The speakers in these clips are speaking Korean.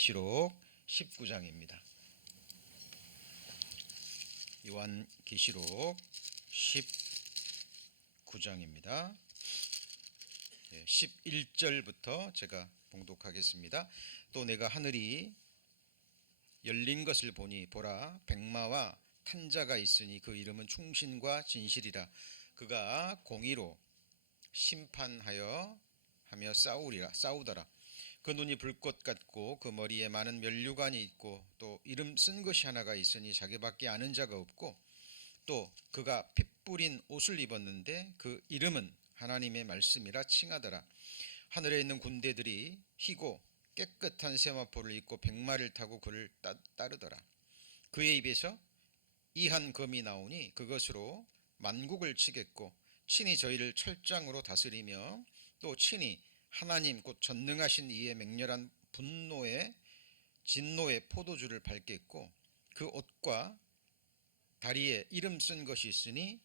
요한계시록 19장입니다. 요한계시록 19장입니다. 11절부터 제가 봉독하겠습니다. 또 내가 하늘이 열린 것을 보니 보라 백마와 탄자가 있으니 그 이름은 충신과 진실이라. 그가 공의로 심판하여 하며 싸우더라. 그 눈이 불꽃 같고 그 머리에 많은 면류관이 있고 또 이름 쓴 것이 하나가 있으니 자기밖에 아는 자가 없고 또 그가 핏 뿌린 옷을 입었는데 그 이름은 하나님의 말씀이라 칭하더라. 하늘에 있는 군대들이 희고 깨끗한 세마포를 입고 백마를 타고 그를 따르더라. 그의 입에서 이한 검이 나오니 그것으로 만국을 치겠고 친히 저희를 철장으로 다스리며 또 친히 하나님 곧 전능하신 이의 맹렬한 진노의 포도주를 밟겠고 그 옷과 다리에 이름 쓴 것이 있으니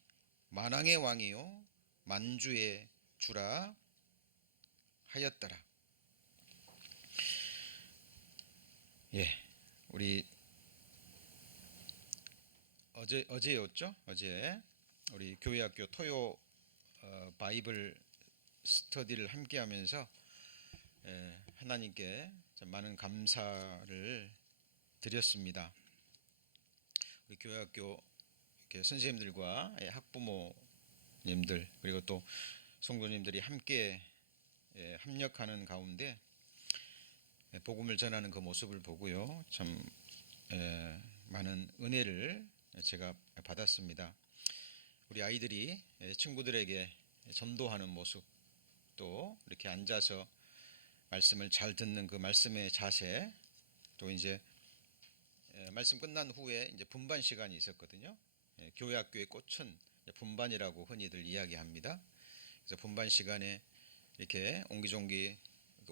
만왕의 왕이요 만주의 주라 하였더라. 우리 어제였죠? 어제 우리 교회학교 토요 바이블 스터디를 함께하면서 하나님께 많은 감사를 드렸습니다. 우리 교회학교 선생님들과 학부모님들 그리고 또 성도님들이 함께 합력하는 가운데 복음을 전하는 그 모습을 보고요, 참 많은 은혜를 제가 받았습니다. 우리 아이들이 친구들에게 전도하는 모습, 또 이렇게 앉아서 말씀을 잘 듣는 그 말씀의 자세, 또 이제 말씀 끝난 후에 이제 분반 시간이 있었거든요. 교회 학교의 꽃은 분반이라고 흔히들 이야기합니다. 그래서 분반 시간에 이렇게 옹기종기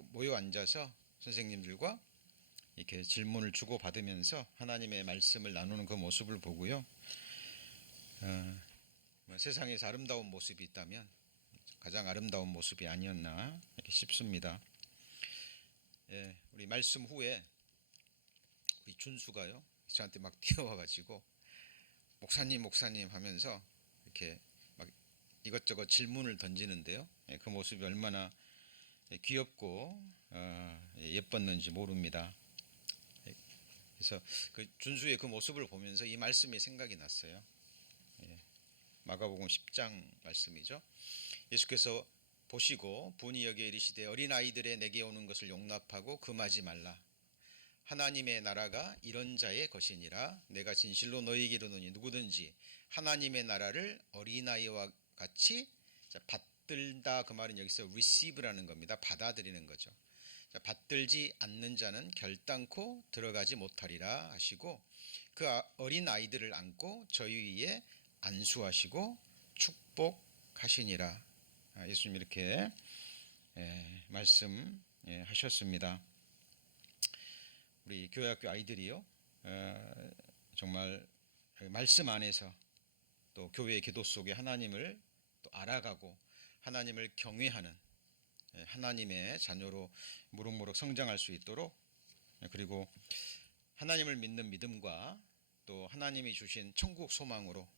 모여 앉아서 선생님들과 이렇게 질문을 주고 받으면서 하나님의 말씀을 나누는 그 모습을 보고요. 세상에서 아름다운 모습이 있다면 가장 아름다운 모습이 아니었나 싶습니다. 우리 말씀 후에 우리 준수가요 저한테 막 뛰어와가지고 목사님 하면서 이렇게 막 이것저것 질문을 던지는데요. 그 모습이 얼마나 귀엽고 예뻤는지 모릅니다. 그래서 그 준수의 그 모습을 보면서 이 말씀이 생각이 났어요. 마가복음 10장 말씀이죠. 예수께서 보시고 분이 여기에 이르시되 어린아이들의 내게 오는 것을 용납하고 금하지 말라. 하나님의 나라가 이런 자의 것이니라. 내가 진실로 너희에게 이르노니 누구든지 하나님의 나라를 어린아이와 같이 받들다, 그 말은 여기서 receive라는 겁니다. 받아들이는 거죠. 받들지 않는 자는 결단코 들어가지 못하리라 하시고 그 어린 아이들을 안고 저희 위에 안수하시고 축복하시니라. 예수님 이렇게 말씀하셨습니다. 우리 교회학교 아이들이요, 정말 말씀 안에서 또 교회의 기도 속에 하나님을 또 알아가고 하나님을 경외하는 하나님의 자녀로 무럭무럭 성장할 수 있도록, 그리고 하나님을 믿는 믿음과 또 하나님이 주신 천국 소망으로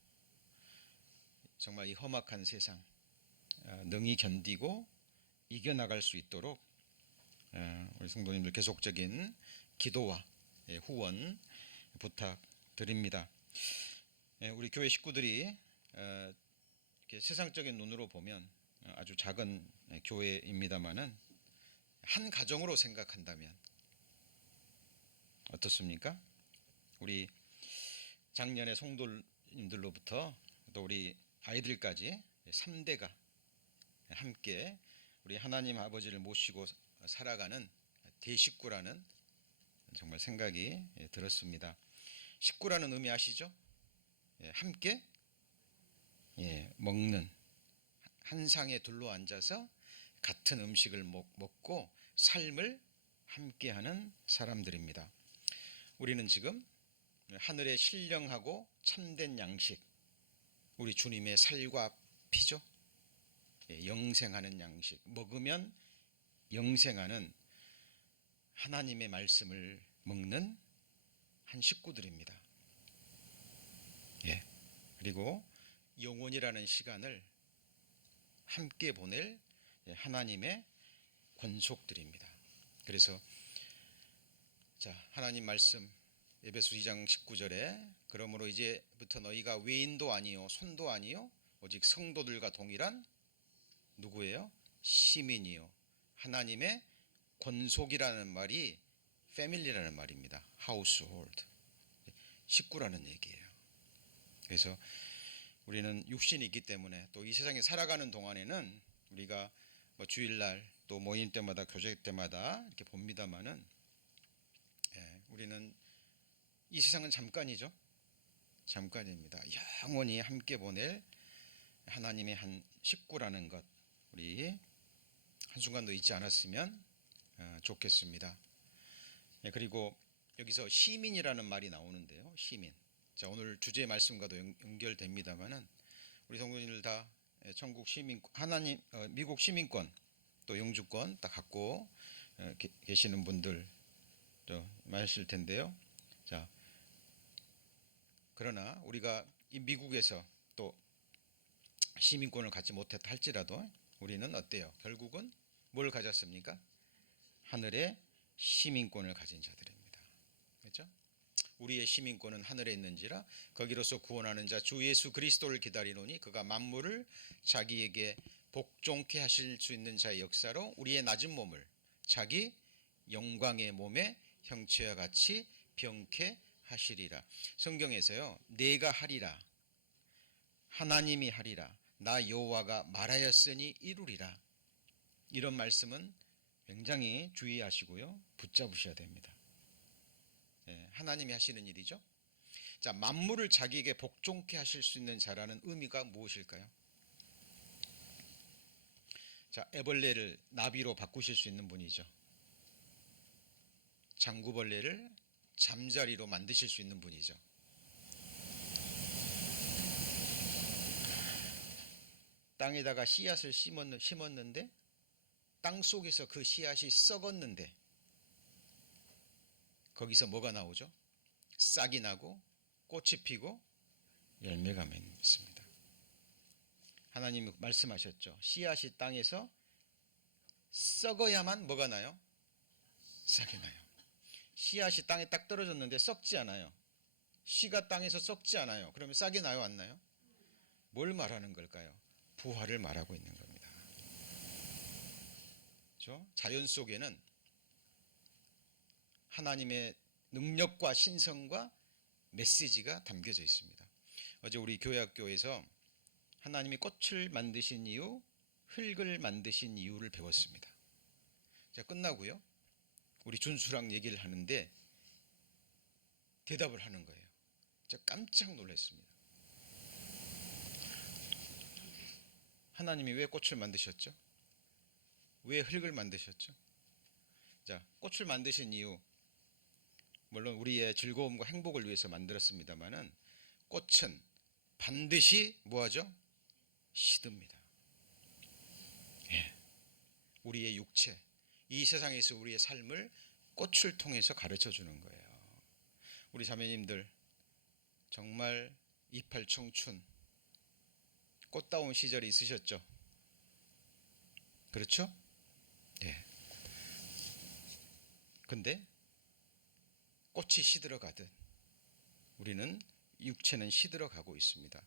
정말 이 험악한 세상 능히 견디고 이겨나갈 수 있도록 우리 성도님들 계속적인 기도와 후원 부탁드립니다. 우리 교회 식구들이 이렇게 세상적인 눈으로 보면 아주 작은 교회입니다만은 한 가정으로 생각한다면 어떻습니까? 우리 작년에 성도님들로부터 또 우리 아이들까지 3대가 함께 우리 하나님 아버지를 모시고 살아가는 대식구라는 정말 생각이 들었습니다. 식구라는 의미 아시죠? 함께 먹는, 한 상에 둘러 앉아서 같은 음식을 먹고 삶을 함께하는 사람들입니다. 우리는 지금 하늘의 신령하고 참된 양식, 우리 주님의 살과 피죠. 영생하는 양식, 먹으면 영생하는 하나님의 말씀을 먹는 한 식구들입니다. 예. 그리고 영원이라는 시간을 함께 보낼 하나님의 권속들입니다. 그래서 자, 하나님 말씀 에베소 2장 19절에 그러므로 이제부터 너희가 외인도 아니요 손도 아니요 오직 성도들과 동일한 누구예요? 시민이요 하나님의 권속이라는 말이 패밀리라는 말입니다. household 식구라는 얘기예요. 그래서 우리는 육신이 있기 때문에 또 이 세상에 살아가는 동안에는 우리가 뭐 주일날 또 모임 때마다 교제 때마다 이렇게 봅니다만은 우리는 이 세상은 잠깐이죠. 잠깐입니다. 영원히 함께 보낼 하나님의 한 식구라는 것 우리 한순간도 잊지 않았으면 좋겠습니다. 그리고 여기서 시민이라는 말이 나오는데요. 시민. 자, 오늘 주제 말씀과도 연결됩니다만은 우리 성도님들 다 천국 시민 하나님 미국 시민권 또 영주권 다 갖고 계시는 분들 많으실 텐데요. 자, 그러나 우리가 이 미국에서 또 시민권을 갖지 못했다 할지라도 우리는 어때요? 결국은 뭘 가졌습니까? 하늘의 시민권을 가진 자들입니다. 그렇죠? 우리의 시민권은 하늘에 있는지라 거기로서 구원하는 자 주 예수 그리스도를 기다리노니 그가 만물을 자기에게 복종케 하실 수 있는 자의 역사로 우리의 낮은 몸을 자기 영광의 몸의 형체와 같이 병케 하시리라. 성경에서요. 내가 하리라. 하나님이 하리라. 나 여호와가 말하였으니 이루리라. 이런 말씀은 굉장히 주의하시고요. 붙잡으셔야 됩니다. 하나님이 하시는 일이죠. 자, 만물을 자기에게 복종케 하실 수 있는 자라는 의미가 무엇일까요? 자, 애벌레를 나비로 바꾸실 수 있는 분이죠. 장구벌레를 잠자리로 만드실 수 있는 분이죠. 땅에다가 씨앗을 심었는데 땅 속에서 그 씨앗이 썩었는데 거기서 뭐가 나오죠? 싹이 나고 꽃이 피고 열매가 맺습니다. 하나님이 말씀하셨죠. 씨앗이 땅에서 썩어야만 뭐가 나요? 싹이 나요. 씨앗이 땅에 딱 떨어졌는데 썩지 않아요. 씨가 땅에서 썩지 않아요. 그러면 싹이 나요, 안 나요? 뭘 말하는 걸까요? 부활을 말하고 있는 겁니다. 그렇죠? 자연 속에는 하나님의 능력과 신성과 메시지가 담겨져 있습니다. 어제 우리 교회학교에서 하나님이 꽃을 만드신 이유, 흙을 만드신 이유를 배웠습니다. 자, 끝나고요. 우리 준수랑 얘기를 하는데 대답을 하는 거예요. 제가 깜짝 놀랐습니다. 하나님이 왜 꽃을 만드셨죠? 왜 흙을 만드셨죠? 자, 꽃을 만드신 이유, 물론 우리의 즐거움과 행복을 위해서 만들었습니다만은 꽃은 반드시 뭐하죠? 시듭니다. 예. 우리의 육체, 이 세상에서 우리의 삶을 꽃을 통해서 가르쳐 주는 거예요. 우리 자매님들 정말 이팔 청춘 꽃다운 시절이 있으셨죠? 그렇죠? 네. 근데 꽃이 시들어가듯 우리는 육체는 시들어가고 있습니다.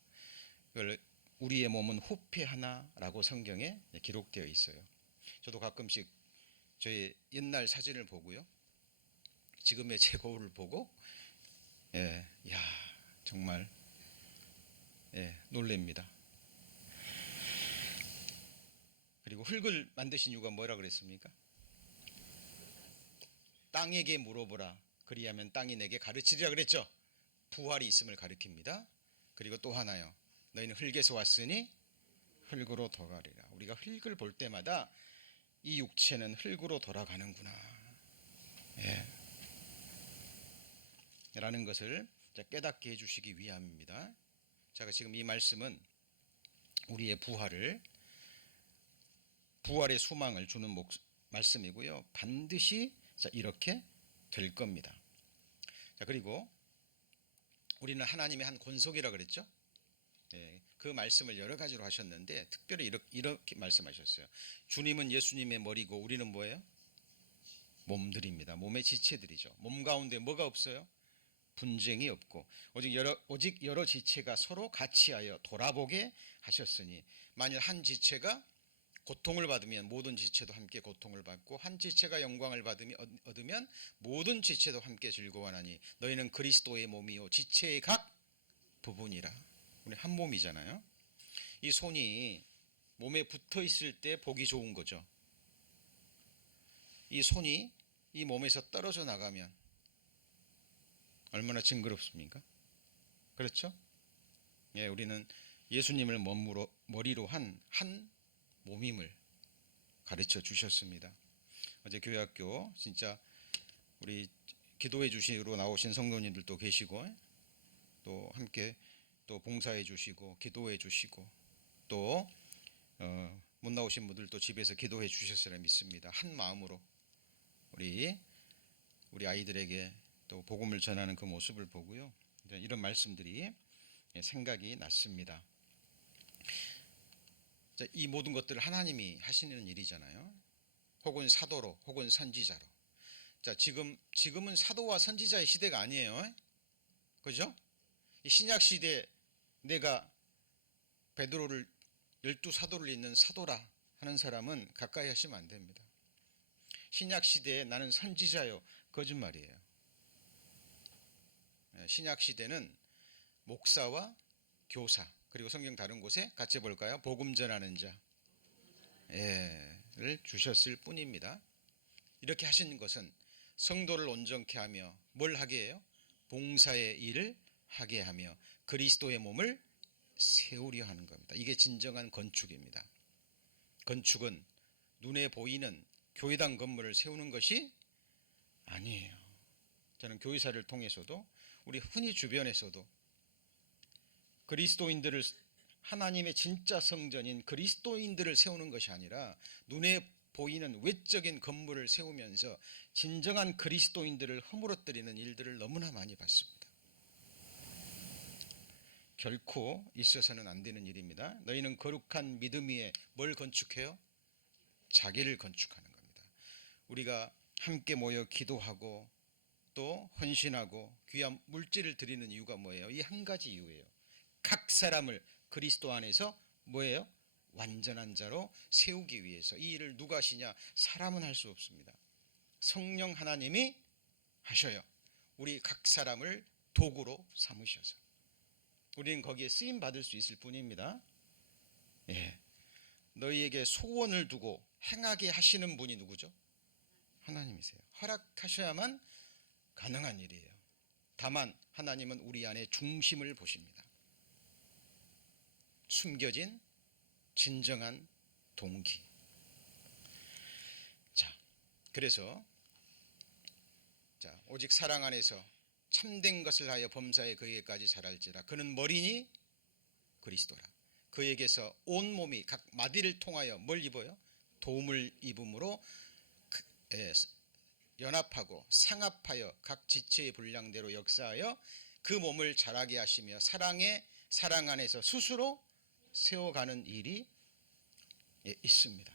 그걸 우리의 몸은 후패 하나라고 성경에 기록되어 있어요. 저도 가끔씩 저의 옛날 사진을 보고요. 지금의 제 거울을 보고 야 정말 놀랍니다. 그리고 흙을 만드신 이유가 뭐라 그랬습니까? 땅에게 물어보라. 그리하면 땅이 내게 가르치리라 그랬죠. 부활이 있음을 가리킵니다. 그리고 또 하나요. 너희는 흙에서 왔으니 흙으로 돌아가리라. 우리가 흙을 볼 때마다 이 육체는 흙으로 돌아가는구나. 라는 것을 깨닫게 해주시기 위함입니다. 자, 지금 이 말씀은 우리의 부활의 소망을 주는 말씀이고요. 반드시 자, 이렇게 될 겁니다. 자, 그리고 우리는 하나님의 한 권속이라 그랬죠. 예, 그 말씀을 여러 가지로 하셨는데 특별히 이렇게 말씀하셨어요. 주님은 예수님의 머리고 우리는 뭐예요? 몸들입니다. 몸의 지체들이죠. 몸 가운데 뭐가 없어요? 분쟁이 없고 오직 여러 지체가 서로 같이하여 돌아보게 하셨으니 만일 한 지체가 고통을 받으면 모든 지체도 함께 고통을 받고 한 지체가 영광을 얻으면 모든 지체도 함께 즐거워하나니 너희는 그리스도의 몸이요 지체의 각 부분이라. 우리 한 몸이잖아요. 이 손이 몸에 붙어 있을 때 보기 좋은 거죠. 이 손이 이 몸에서 떨어져 나가면 얼마나 징그럽습니까? 그렇죠? 예, 우리는 예수님을 머리로 한 몸임을 가르쳐 주셨습니다. 어제 교회학교 진짜 우리 기도해 주시러 나오신 성도님들도 계시고 또 함께 또 봉사해 주시고 기도해 주시고 또 못 나오신 분들도 집에서 기도해 주셨으라 믿습니다. 한 마음으로 우리 아이들에게 또 복음을 전하는 그 모습을 보고요. 이런 말씀들이 생각이 났습니다. 자, 이 모든 것들을 하나님이 하시는 일이잖아요. 혹은 사도로 혹은 선지자로. 자, 지금은 사도와 선지자의 시대가 아니에요. 그죠? 이 신약 시대 내가 베드로를 12사도를 잇는 사도라 하는 사람은 가까이 하시면 안 됩니다. 신약 시대에 나는 선지자요, 거짓말이에요. 신약 시대는 목사와 교사, 그리고 성경 다른 곳에 같이 볼까요? 복음 전하는 자를 주셨을 뿐입니다. 이렇게 하신 것은 성도를 온전케 하며 뭘 하게 해요? 봉사의 일을 하게 하며 그리스도의 몸을 세우려 하는 겁니다. 이게 진정한 건축입니다. 건축은 눈에 보이는 교회당 건물을 세우는 것이 아니에요. 저는 교회사를 통해서도 우리 흔히 주변에서도 그리스도인들을 하나님의 진짜 성전인 그리스도인들을 세우는 것이 아니라 눈에 보이는 외적인 건물을 세우면서 진정한 그리스도인들을 허물어뜨리는 일들을 너무나 많이 봤습니다. 결코 있어서는 안 되는 일입니다. 너희는 거룩한 믿음 위에 뭘 건축해요? 자기를 건축하는 겁니다. 우리가 함께 모여 기도하고 또 헌신하고 귀한 물질을 드리는 이유가 뭐예요? 이 한 가지 이유예요. 각 사람을 그리스도 안에서 뭐예요? 완전한 자로 세우기 위해서. 이 일을 누가 하시냐? 사람은 할 수 없습니다. 성령 하나님이 하셔요. 우리 각 사람을 도구로 삼으셔서 우리는 거기에 쓰임 받을 수 있을 뿐입니다. 예. 너희에게 소원을 두고 행하게 하시는 분이 누구죠? 하나님이세요. 허락하셔야만 가능한 일이에요. 다만 하나님은 우리 안에 중심을 보십니다. 숨겨진 진정한 동기. 자, 그래서 오직 사랑 안에서 참된 것을 하여 범사에 그에게까지 자랄지라. 그는 머리니 그리스도라. 그에게서 온 몸이 각 마디를 통하여 뭘 입어요? 도움을 입음으로 연합하고 상합하여 각 지체의 분량대로 역사하여 그 몸을 자라게 하시며 사랑 안에서 스스로 세워가는 일이 있습니다.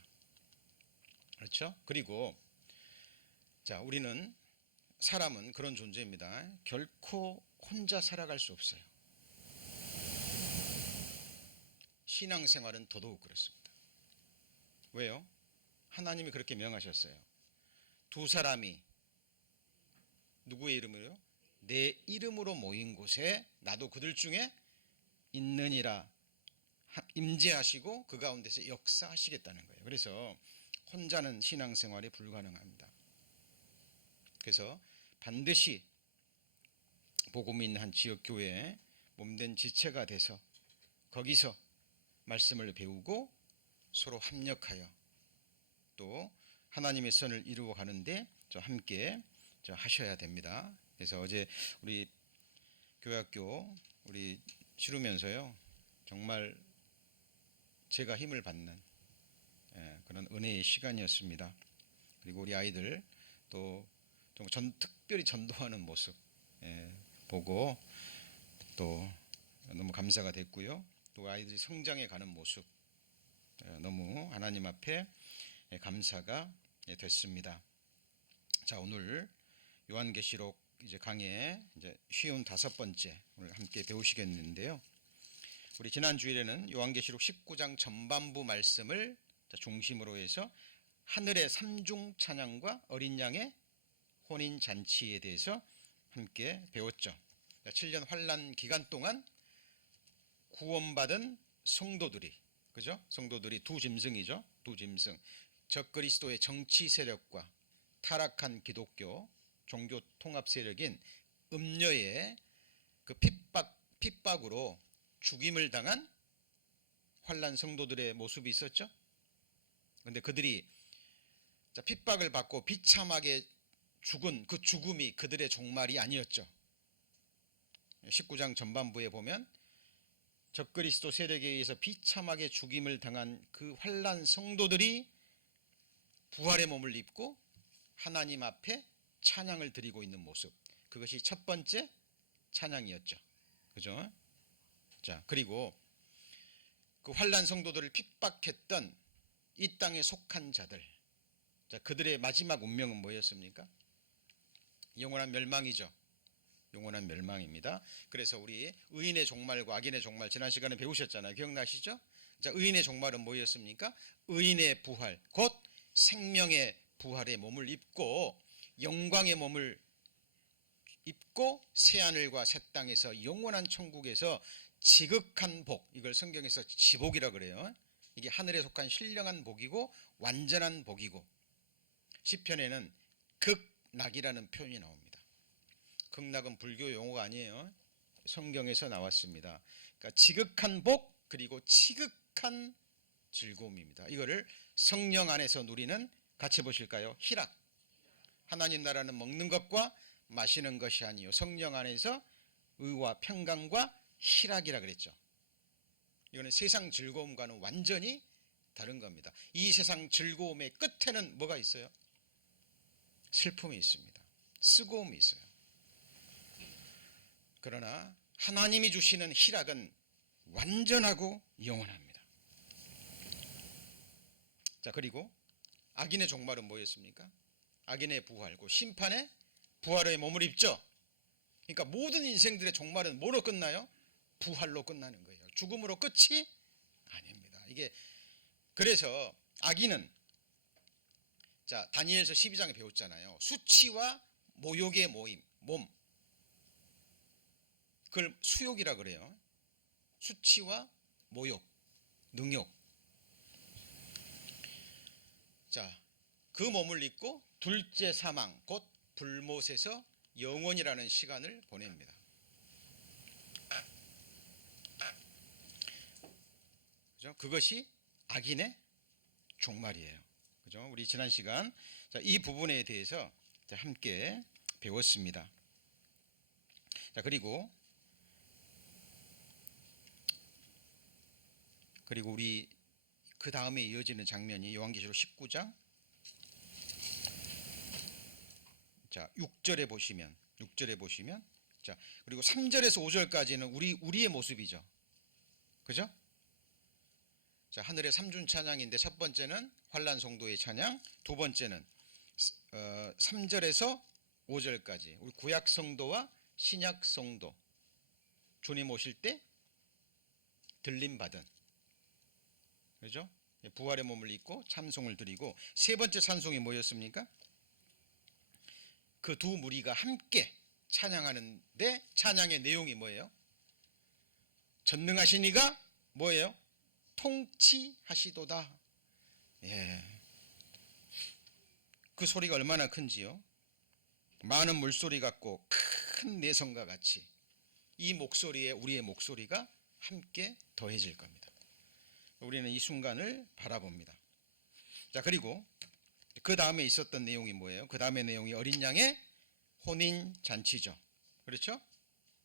그렇죠? 그리고 우리는 사람은 그런 존재입니다. 결코 혼자 살아갈 수 없어요. 신앙생활은 더더욱 그렇습니다. 왜요? 하나님이 그렇게 명하셨어요. 두 사람이 누구의 이름으로요? 내 이름으로 모인 곳에 나도 그들 중에 있느니라 임재하시고 그 가운데서 역사하시겠다는 거예요. 그래서 혼자는 신앙생활이 불가능합니다. 그래서 반드시 복음이 있는 한 지역교회에 몸된 지체가 돼서 거기서 말씀을 배우고 서로 합력하여 또 하나님의 선을 이루어 가는데 함께 하셔야 됩니다. 그래서 어제 우리 교회학교 우리 치르면서요 정말 제가 힘을 받는 그런 은혜의 시간이었습니다. 그리고 우리 아이들 또 특별히 전도하는 모습 보고 또 너무 감사가 됐고요. 또 아이들이 성장해 가는 모습 너무 하나님 앞에 감사가 됐습니다. 자, 오늘 요한계시록 이제 강의 이제 쉬운 5번째 오늘 함께 배우시겠는데요. 우리 지난 주일에는 요한계시록 19장 전반부 말씀을 중심으로 해서 하늘의 삼중 찬양과 어린 양의 혼인 잔치에 대해서 함께 배웠죠. 7년 환란 기간 동안 구원받은 성도들이, 그죠? 성도들이 두 짐승이죠. 두 짐승. 적그리스도의 정치 세력과 타락한 기독교 종교 통합 세력인 음녀의 그 핍박으로 죽임을 당한 환란 성도들의 모습이 있었죠. 그런데 그들이 핍박을 받고 비참하게 죽은 그 죽음이 그들의 종말이 아니었죠. 19장 전반부에 보면 적그리스도 세력에 의해서 비참하게 죽임을 당한 그 환난 성도들이 부활의 몸을 입고 하나님 앞에 찬양을 드리고 있는 모습, 그것이 첫 번째 찬양이었죠. 그죠? 자, 그리고 그 환난 성도들을 핍박했던 이 땅에 속한 자들, 자, 그들의 마지막 운명은 뭐였습니까? 영원한 멸망이죠. 영원한 멸망입니다. 그래서 우리 의인의 종말과 악인의 종말 지난 시간에 배우셨잖아요. 기억나시죠? 자, 의인의 종말은 뭐였습니까? 의인의 부활, 곧 생명의 부활의 몸을 입고 영광의 몸을 입고 새하늘과 새 땅에서 영원한 천국에서 지극한 복, 이걸 성경에서 지복이라 그래요. 이게 하늘에 속한 신령한 복이고 완전한 복이고, 시편에는 극락이라는 표현이 나옵니다. 극락은 불교 용어가 아니에요. 성경에서 나왔습니다. 그러니까 지극한 복 그리고 지극한 즐거움입니다. 이거를 성령 안에서 누리는, 같이 보실까요? 희락. 하나님 나라는 먹는 것과 마시는 것이 아니요 성령 안에서 의와 평강과 희락이라 그랬죠. 이거는 세상 즐거움과는 완전히 다른 겁니다. 이 세상 즐거움의 끝에는 뭐가 있어요? 슬픔이 있습니다. 쓰고움이 있어요. 그러나 하나님이 주시는 희락은 완전하고 영원합니다. 자, 그리고 악인의 종말은 뭐였습니까? 악인의 부활, 그 심판의 부활의 몸을 입죠. 그러니까 모든 인생들의 종말은 뭐로 끝나요? 부활로 끝나는 거예요. 죽음으로 끝이 아닙니다. 이게 그래서 악인은, 자, 다니엘서 12장에 배웠잖아요. 수치와 모욕의 몸, 그걸 수욕이라 그래요. 수치와 모욕, 능욕. 자, 그 몸을 입고 둘째 사망, 곧 불못에서 영원이라는 시간을 보냅니다. 그죠? 그것이 악인의 종말이에요. 그죠? 우리 지난 시간 이 부분에 대해서 함께 배웠습니다. 자, 그리고 우리 그 다음에 이어지는 장면이 요한계시록 19장 자 6절에 보시면 자, 그리고 3절에서 5절까지는 우리의 모습이죠. 그죠? 자, 하늘의 삼중 찬양인데 첫 번째는 환난 성도의 찬양, 두 번째는 3절에서 5절까지 우리 구약 성도와 신약 성도, 주님 오실 때 들림 받은, 그죠? 부활의 몸을 입고 찬송을 드리고, 세 번째 찬송이 뭐였습니까? 그 두 무리가 함께 찬양하는데 찬양의 내용이 뭐예요? 전능하신 이가 뭐예요? 통치하시도다. 예. 그 소리가 얼마나 큰지요. 많은 물소리 같고 큰 내성과 같이 이 목소리에 우리의 목소리가 함께 더해질 겁니다. 우리는 이 순간을 바라봅니다. 자, 그리고 그 다음에 있었던 내용이 뭐예요? 그 다음의 내용이 어린 양의 혼인 잔치죠. 그렇죠?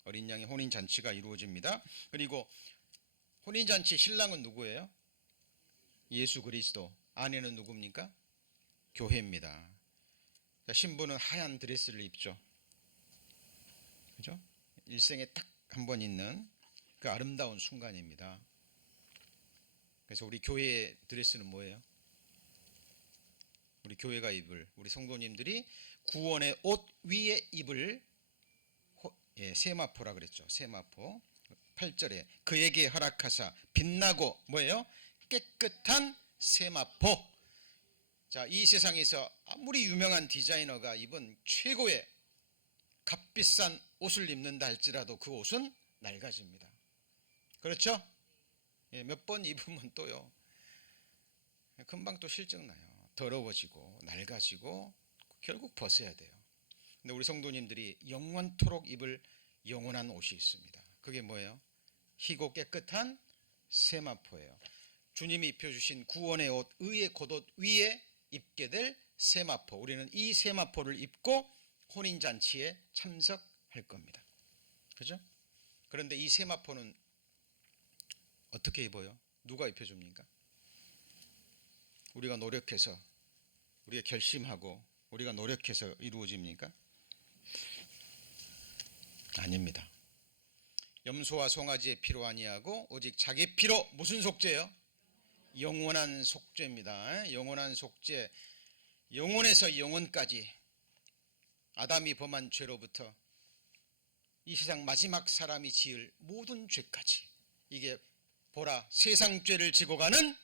어린 양의 혼인 잔치가 이루어집니다. 그리고 혼인 잔치 신랑은 누구예요? 예수 그리스도. 아내는 누굽니까? 교회입니다. 신부는 하얀 드레스를 입죠. 그죠? 일생에 딱 한 번 있는 그 아름다운 순간입니다. 그래서 우리 교회의 드레스는 뭐예요? 우리 교회가 입을, 우리 성도님들이 구원의 옷 위에 입을 세마포라 그랬죠. 세마포. 8절에 그에게 허락하사 빛나고 뭐예요? 깨끗한 세마포. 자, 이 세상에서 아무리 유명한 디자이너가 입은 최고의 값비싼 옷을 입는다 할지라도 그 옷은 낡아집니다. 그렇죠? 몇 번 입으면 또요, 금방 또 실증나요. 더러워지고 낡아지고 결국 벗어야 돼요. 근데 우리 성도님들이 영원토록 입을 영원한 옷이 있습니다. 그게 뭐예요? 희고 깨끗한 세마포예요. 주님이 입혀주신 구원의 옷, 의의 겉옷 위에 입게 될 세마포. 우리는 이 세마포를 입고 혼인잔치에 참석할 겁니다. 그죠? 그런데 이 세마포는 어떻게 입어요? 누가 입혀줍니까? 우리가 노력해서, 우리가 결심하고 우리가 노력해서 이루어집니까? 아닙니다. 염소와 송아지의 피로 아니하고 오직 자기 피로. 무슨 속죄요? 영원한 속죄입니다. 영원한 속죄. 영원에서 영원까지 아담이 범한 죄로부터 이 세상 마지막 사람이 지을 모든 죄까지, 이게 보라 세상 죄를 지고 가는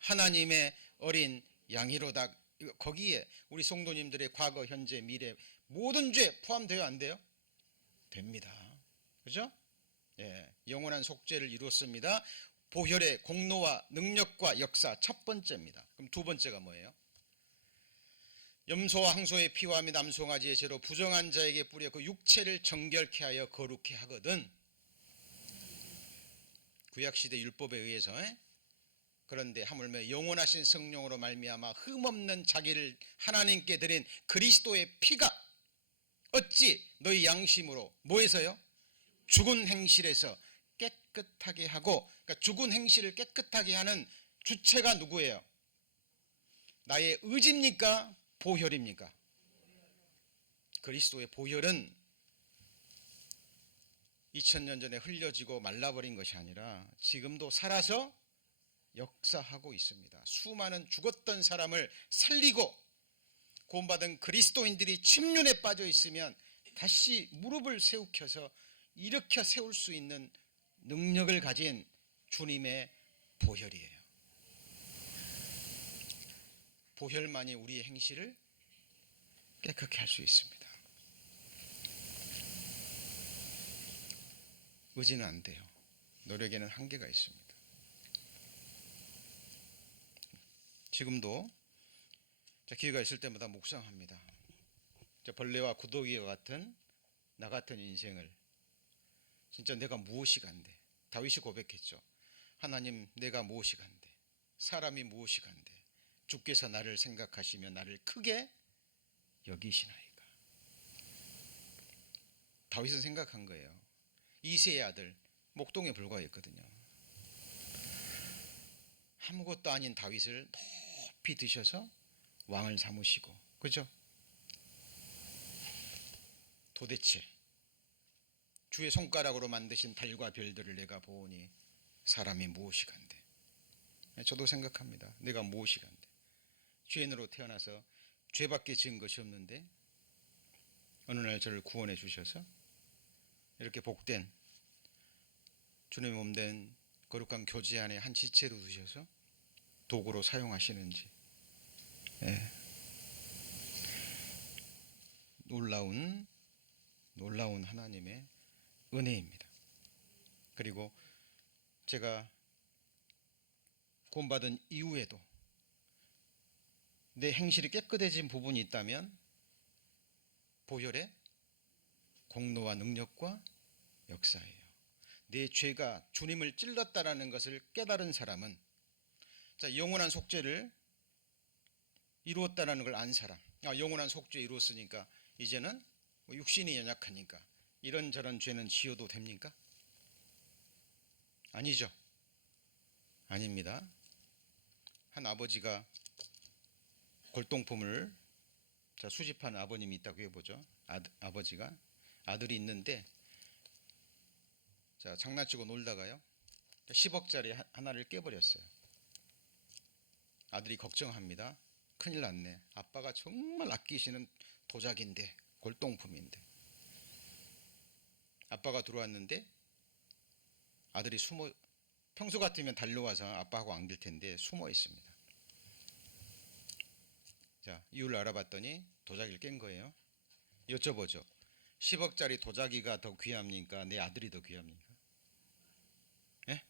하나님의 어린 양이로다. 거기에 우리 성도님들의 과거, 현재, 미래 모든 죄 포함되어 안 돼요? 됩니다. 그죠? 영원한 속죄를 이루었습니다. 보혈의 공로와 능력과 역사, 첫 번째입니다. 그럼 두 번째가 뭐예요? 염소와 항소의 피와 및 남송아지의 죄로 부정한 자에게 뿌려 그 육체를 정결케 하여 거룩케 하거든. 구약시대 율법에 의해서. 그런데 하물며 영원하신 성령으로 말미암아 흠없는 자기를 하나님께 드린 그리스도의 피가 어찌 너희 양심으로 뭐해서요? 죽은 행실에서 깨끗하게 하고. 그러니까 죽은 행실을 깨끗하게 하는 주체가 누구예요? 나의 의지입니까? 보혈입니까? 그리스도의 보혈은 2000년 전에 흘려지고 말라버린 것이 아니라 지금도 살아서 역사하고 있습니다. 수많은 죽었던 사람을 살리고 구원받은 그리스도인들이 침륜에 빠져 있으면 다시 무릎을 세우켜서 일으켜 세울 수 있는 능력을 가진 주님의 보혈이에요. 보혈만이 우리의 행실을 깨끗게 할 수 있습니다. 의지는 안 돼요. 노력에는 한계가 있습니다. 지금도 기회가 있을 때마다 묵상합니다. 벌레와 구더기와 같은 나 같은 인생을 진짜 내가 무엇이 간데. 다윗이 고백했죠. 하나님, 내가 무엇이 간데, 사람이 무엇이 간데 주께서 나를 생각하시며 나를 크게 여기시나이까. 다윗은 생각한 거예요. 이새의 아들, 목동에 불과했거든요. 아무것도 아닌 다윗을 높이 드셔서 왕을 삼으시고. 그죠? 도대체 주의 손가락으로 만드신 달과 별들을 내가 보오니 사람이 무엇이 간데. 저도 생각합니다. 내가 무엇이 간데. 죄인으로 태어나서 죄밖에 지은 것이 없는데 어느 날 저를 구원해 주셔서 이렇게 복된 주님의 몸된 거룩한 교제 안에 한 지체로 두셔서 도구로 사용하시는지. 놀라운 하나님의 은혜입니다. 그리고 제가 구원받은 이후에도 내 행실이 깨끗해진 부분이 있다면 보혈의 공로와 능력과 역사예요. 내 죄가 주님을 찔렀다라는 것을 깨달은 사람은, 영원한 속죄를 이루었다라는 걸 안 사람, 영원한 속죄 이루었으니까 이제는 육신이 연약하니까 이런저런 죄는 지어도 됩니까? 아니죠. 아닙니다. 한 아버지가 골동품을 자, 수집하는 아버님이 있다고 해보죠. 아버지가 아들이 있는데, 자, 장난치고 놀다가요 10억짜리 하나를 깨버렸어요. 아들이 걱정합니다. 큰일 났네. 아빠가 정말 아끼시는 도자기인데, 골동품인데. 아빠가 들어왔는데 아들이 평소 같으면 달려와서 아빠하고 안길 텐데 숨어 있습니다. 자, 이유를 알아봤더니 도자기를 깬 거예요. 여쭤보죠. 10억짜리 도자기가 더 귀합니까? 내 아들이 더 귀합니까? 예?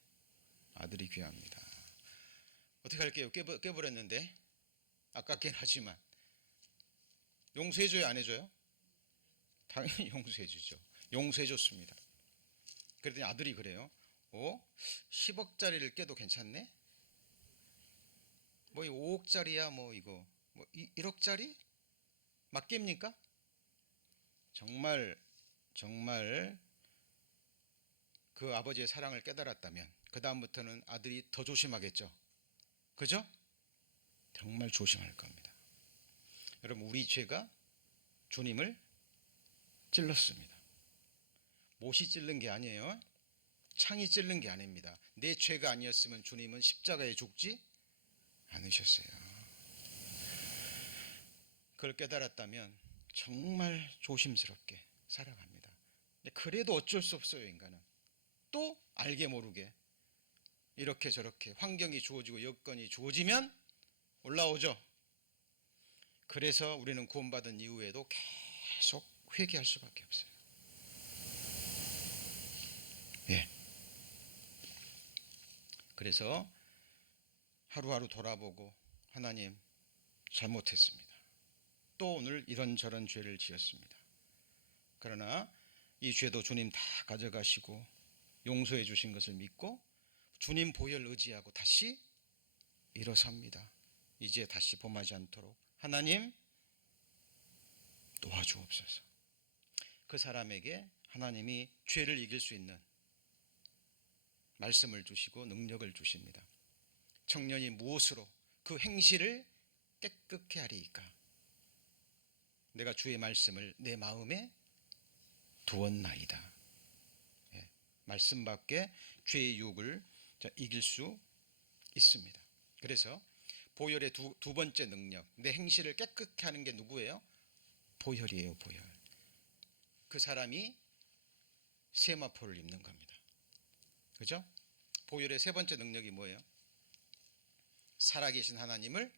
아들이 귀합니다. 어떻게 할게요? 깨버렸는데 아깝긴 하지만 용서해줘요, 안 해줘요? 당연히 용서해주죠. 용서해줬습니다. 그랬더니 아들이 그래요. 10억짜리를 깨도 괜찮네? 뭐 5억짜리야 뭐 이거 뭐 1억짜리? 막 깹니까? 정말 그 아버지의 사랑을 깨달았다면 그 다음부터는 아들이 더 조심하겠죠. 그죠? 정말 조심할 겁니다. 여러분, 우리 죄가 주님을 찔렀습니다. 못이 찔른 게 아니에요. 창이 찔른 게 아닙니다. 내 죄가 아니었으면 주님은 십자가에 죽지 않으셨어요. 그걸 깨달았다면 정말 조심스럽게 살아갑니다. 그래도 어쩔 수 없어요. 인간은 또 알게 모르게 이렇게 저렇게 환경이 주어지고 여건이 주어지면 올라오죠. 그래서 우리는 구원받은 이후에도 계속 회개할 수밖에 없어요. 예. 그래서 하루하루 돌아보고 하나님 잘못했습니다. 또 오늘 이런저런 죄를 지었습니다. 그러나 이 죄도 주님 다 가져가시고 용서해 주신 것을 믿고 주님 보혈 의지하고 다시 일어섭니다. 이제 다시 범하지 않도록 하나님 도와주옵소서. 그 사람에게 하나님이 죄를 이길 수 있는 말씀을 주시고 능력을 주십니다. 청년이 무엇으로 그 행실을 깨끗게 하리이까? 내가 주의 말씀을 내 마음에 두었나이다. 예, 말씀밖에 죄의 유혹을 이길 수 있습니다. 그래서 보혈의 두 번째 능력, 내 행실을 깨끗게 하는 게 누구예요? 보혈이에요. 보혈. 그 사람이 세마포를 입는 겁니다. 그죠? 보혈의 세 번째 능력이 뭐예요? 살아계신 하나님을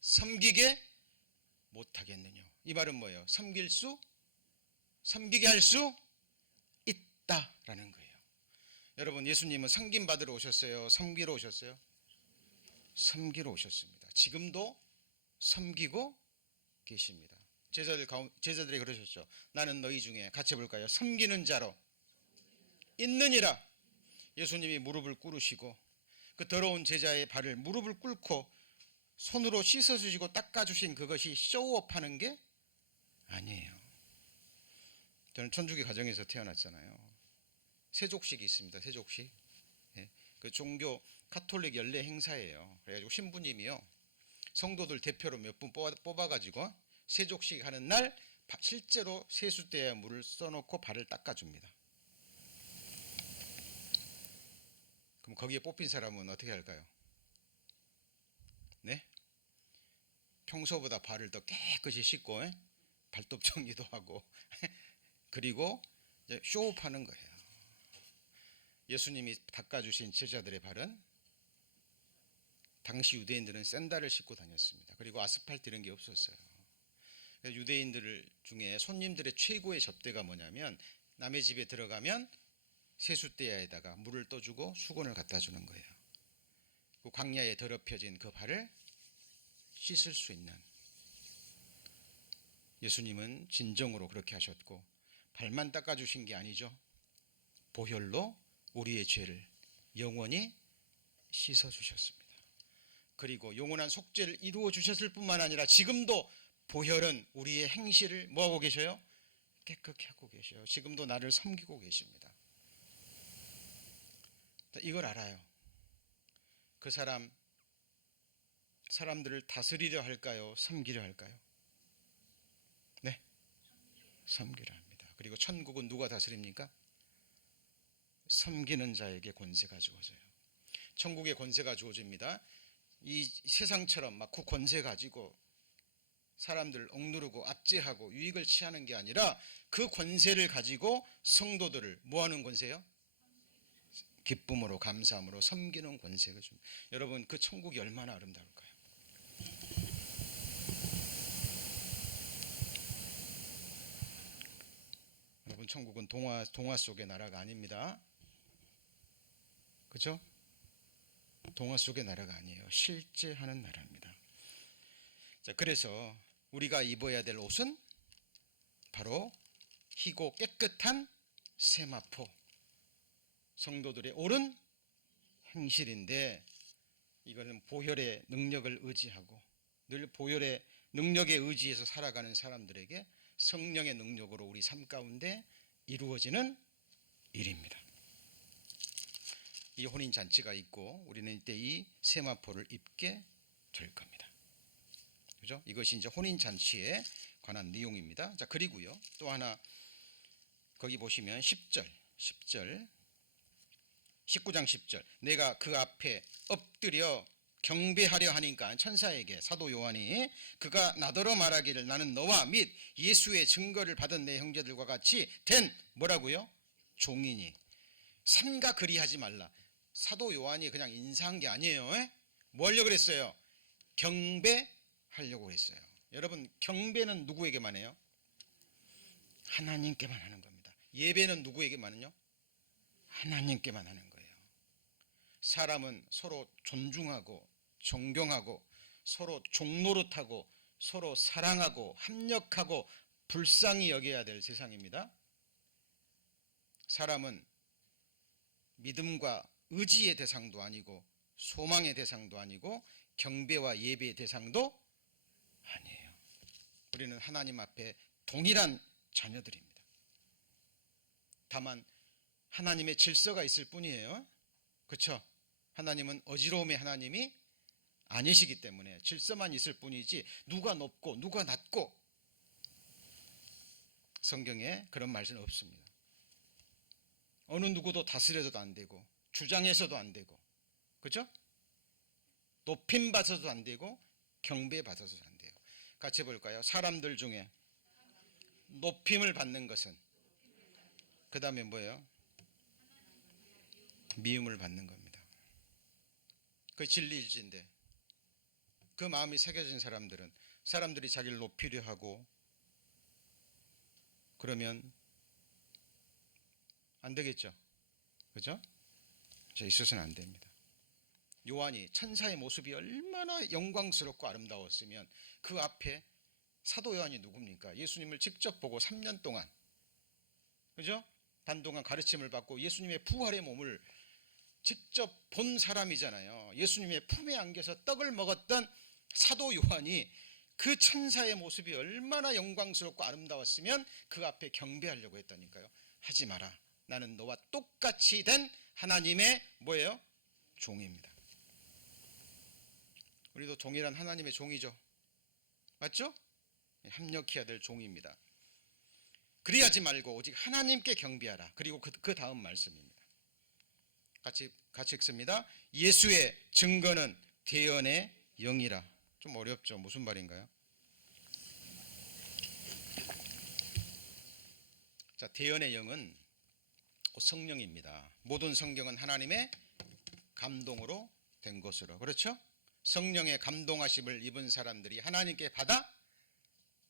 섬기게 못하겠느냐. 이 말은 뭐예요? 섬기게 할 수 있다라는 거예요. 여러분, 예수님은 섬김 받으러 오셨어요? 섬기러 오셨어요? 섬기러 오셨습니다. 지금도 섬기고 계십니다. 제자들이 그러셨죠. 나는 너희 중에 같이 볼까요? 섬기는 자로 있느니라. 예수님이 무릎을 꿇으시고 그 더러운 제자의 발을 무릎을 꿇고 손으로 씻어주시고 닦아주신 그것이 쇼업하는 게 아니에요. 저는 천주교 가정에서 태어났잖아요. 세족식이 있습니다. 세족식. 예, 그 종교 카톨릭 연례 행사예요. 그래가지고 신부님이요 성도들 대표로 몇 분 뽑아가지고 세족식 하는 날 실제로 세숫대에 물을 써놓고 발을 닦아줍니다. 그럼 거기에 뽑힌 사람은 어떻게 할까요? 네? 평소보다 발을 더 깨끗이 씻고 발톱 정리도 하고 그리고 이제 쇼업하는 거예요. 예수님이 닦아주신 제자들의 발은 당시 유대인들은 샌들을 신고 다녔습니다. 그리고 아스팔트 이런 게 없었어요. 유대인들 중에 손님들의 최고의 접대가 뭐냐면 남의 집에 들어가면 세숫대야에다가 물을 떠주고 수건을 갖다 주는 거예요. 그 광야에 더럽혀진 그 발을 씻을 수 있는, 예수님은 진정으로 그렇게 하셨고 발만 닦아주신 게 아니죠. 보혈로 우리의 죄를 영원히 씻어주셨습니다. 그리고 영원한 속죄를 이루어 주셨을 뿐만 아니라 지금도 보혈은 우리의 행실을 뭐하고 계셔요? 깨끗게 하고 계셔요. 지금도 나를 섬기고 계십니다. 이걸 알아요. 그 사람들을 다스리려 할까요? 섬기려 할까요? 섬기라 합니다. 그리고 천국은 누가 다스립니까? 섬기는 자에게 권세가 주어져요. 천국의 권세가 주어집니다. 이 세상처럼 막 그 권세 가지고 사람들 억누르고 압제하고 유익을 취하는 게 아니라 그 권세를 가지고 성도들을 뭐하는 권세요? 기쁨으로 감사함으로 섬기는 권세가 줍니다. 여러분, 그 천국이 얼마나 아름다울까요? 여러분, 천국은 동화 속의 나라가 아닙니다. 그죠? 동화 속의 나라가 아니에요. 실제 하는 나라입니다. 자, 그래서 우리가 입어야 될 옷은 바로 희고 깨끗한 세마포, 성도들의 옳은 행실인데, 이거는 보혈의 능력을 의지하고 늘 보혈의 능력에 의지해서 살아가는 사람들에게 성령의 능력으로 우리 삶 가운데 이루어지는 일입니다. 이 혼인잔치가 있고 우리는 이때 이 세마포를 입게 될 겁니다. 그죠? 이것이 이제 혼인잔치에 관한 내용입니다. 자, 그리고요, 또 하나 거기 보시면 19장 10절, 내가 그 앞에 엎드려 경배하려 하니까 천사에게 사도 요한이 그가 나더러 말하기를 나는 너와 및 예수의 증거를 받은 내 형제들과 같이 된 뭐라고요? 종이니 삼가 그리하지 말라. 사도 요한이 그냥 인사한 게 아니에요. 뭐 하려고 그랬어요? 경배하려고 했어요. 여러분, 경배는 누구에게만 해요? 하나님께만 하는 겁니다. 예배는 누구에게만 하요? 하나님께만 하는 거예요. 사람은 서로 존중하고 존경하고 서로 종노릇하고 서로 사랑하고 합력하고 불쌍히 여겨야 될 세상입니다. 사람은 믿음과 의지의 대상도 아니고 소망의 대상도 아니고 경배와 예배의 대상도 아니에요. 우리는 하나님 앞에 동일한 자녀들입니다. 다만 하나님의 질서가 있을 뿐이에요. 그렇죠? 하나님은 어지러움의 하나님이 아니시기 때문에 질서만 있을 뿐이지 누가 높고 누가 낮고 성경에 그런 말씀은 없습니다. 어느 누구도 다스려서도 안 되고 주장해서도 안 되고, 그렇죠? 높임 받아서도 안 되고 경배 받아서도 안 돼요. 같이 볼까요? 사람들 중에 높임을 받는 것은, 그 다음에 뭐예요? 미움을 받는 겁니다. 그 진리일진데 그 마음이 새겨진 사람들이 자기를 높이려 하고 그러면 안 되겠죠. 그죠? 있어서는 안 됩니다. 요한이 천사의 모습이 얼마나 영광스럽고 아름다웠으면 그 앞에 사도 요한이 누굽니까? 예수님을 직접 보고 3년 동안, 그죠? 단동안 가르침을 받고 예수님의 부활의 몸을 직접 본 사람이잖아요. 예수님의 품에 안겨서 떡을 먹었던 사도 요한이 그 천사의 모습이 얼마나 영광스럽고 아름다웠으면 그 앞에 경배하려고 했다니까요. 하지 마라. 나는 너와 똑같이 된 하나님의 뭐예요? 종입니다. 우리도 동일한 하나님의 종이죠. 맞죠? 합력해야 될 종입니다. 그리하지 말고 오직 하나님께 경배하라. 그리고 그 다음 말씀입니다. 같이 읽습니다. 예수의 증거는 대언의 영이라. 좀 어렵죠? 무슨 말인가요? 자, 대언의 영은 성령입니다. 모든 성경은 하나님의 감동으로 된 것으로, 그렇죠? 성령의 감동하심을 입은 사람들이 하나님께 받아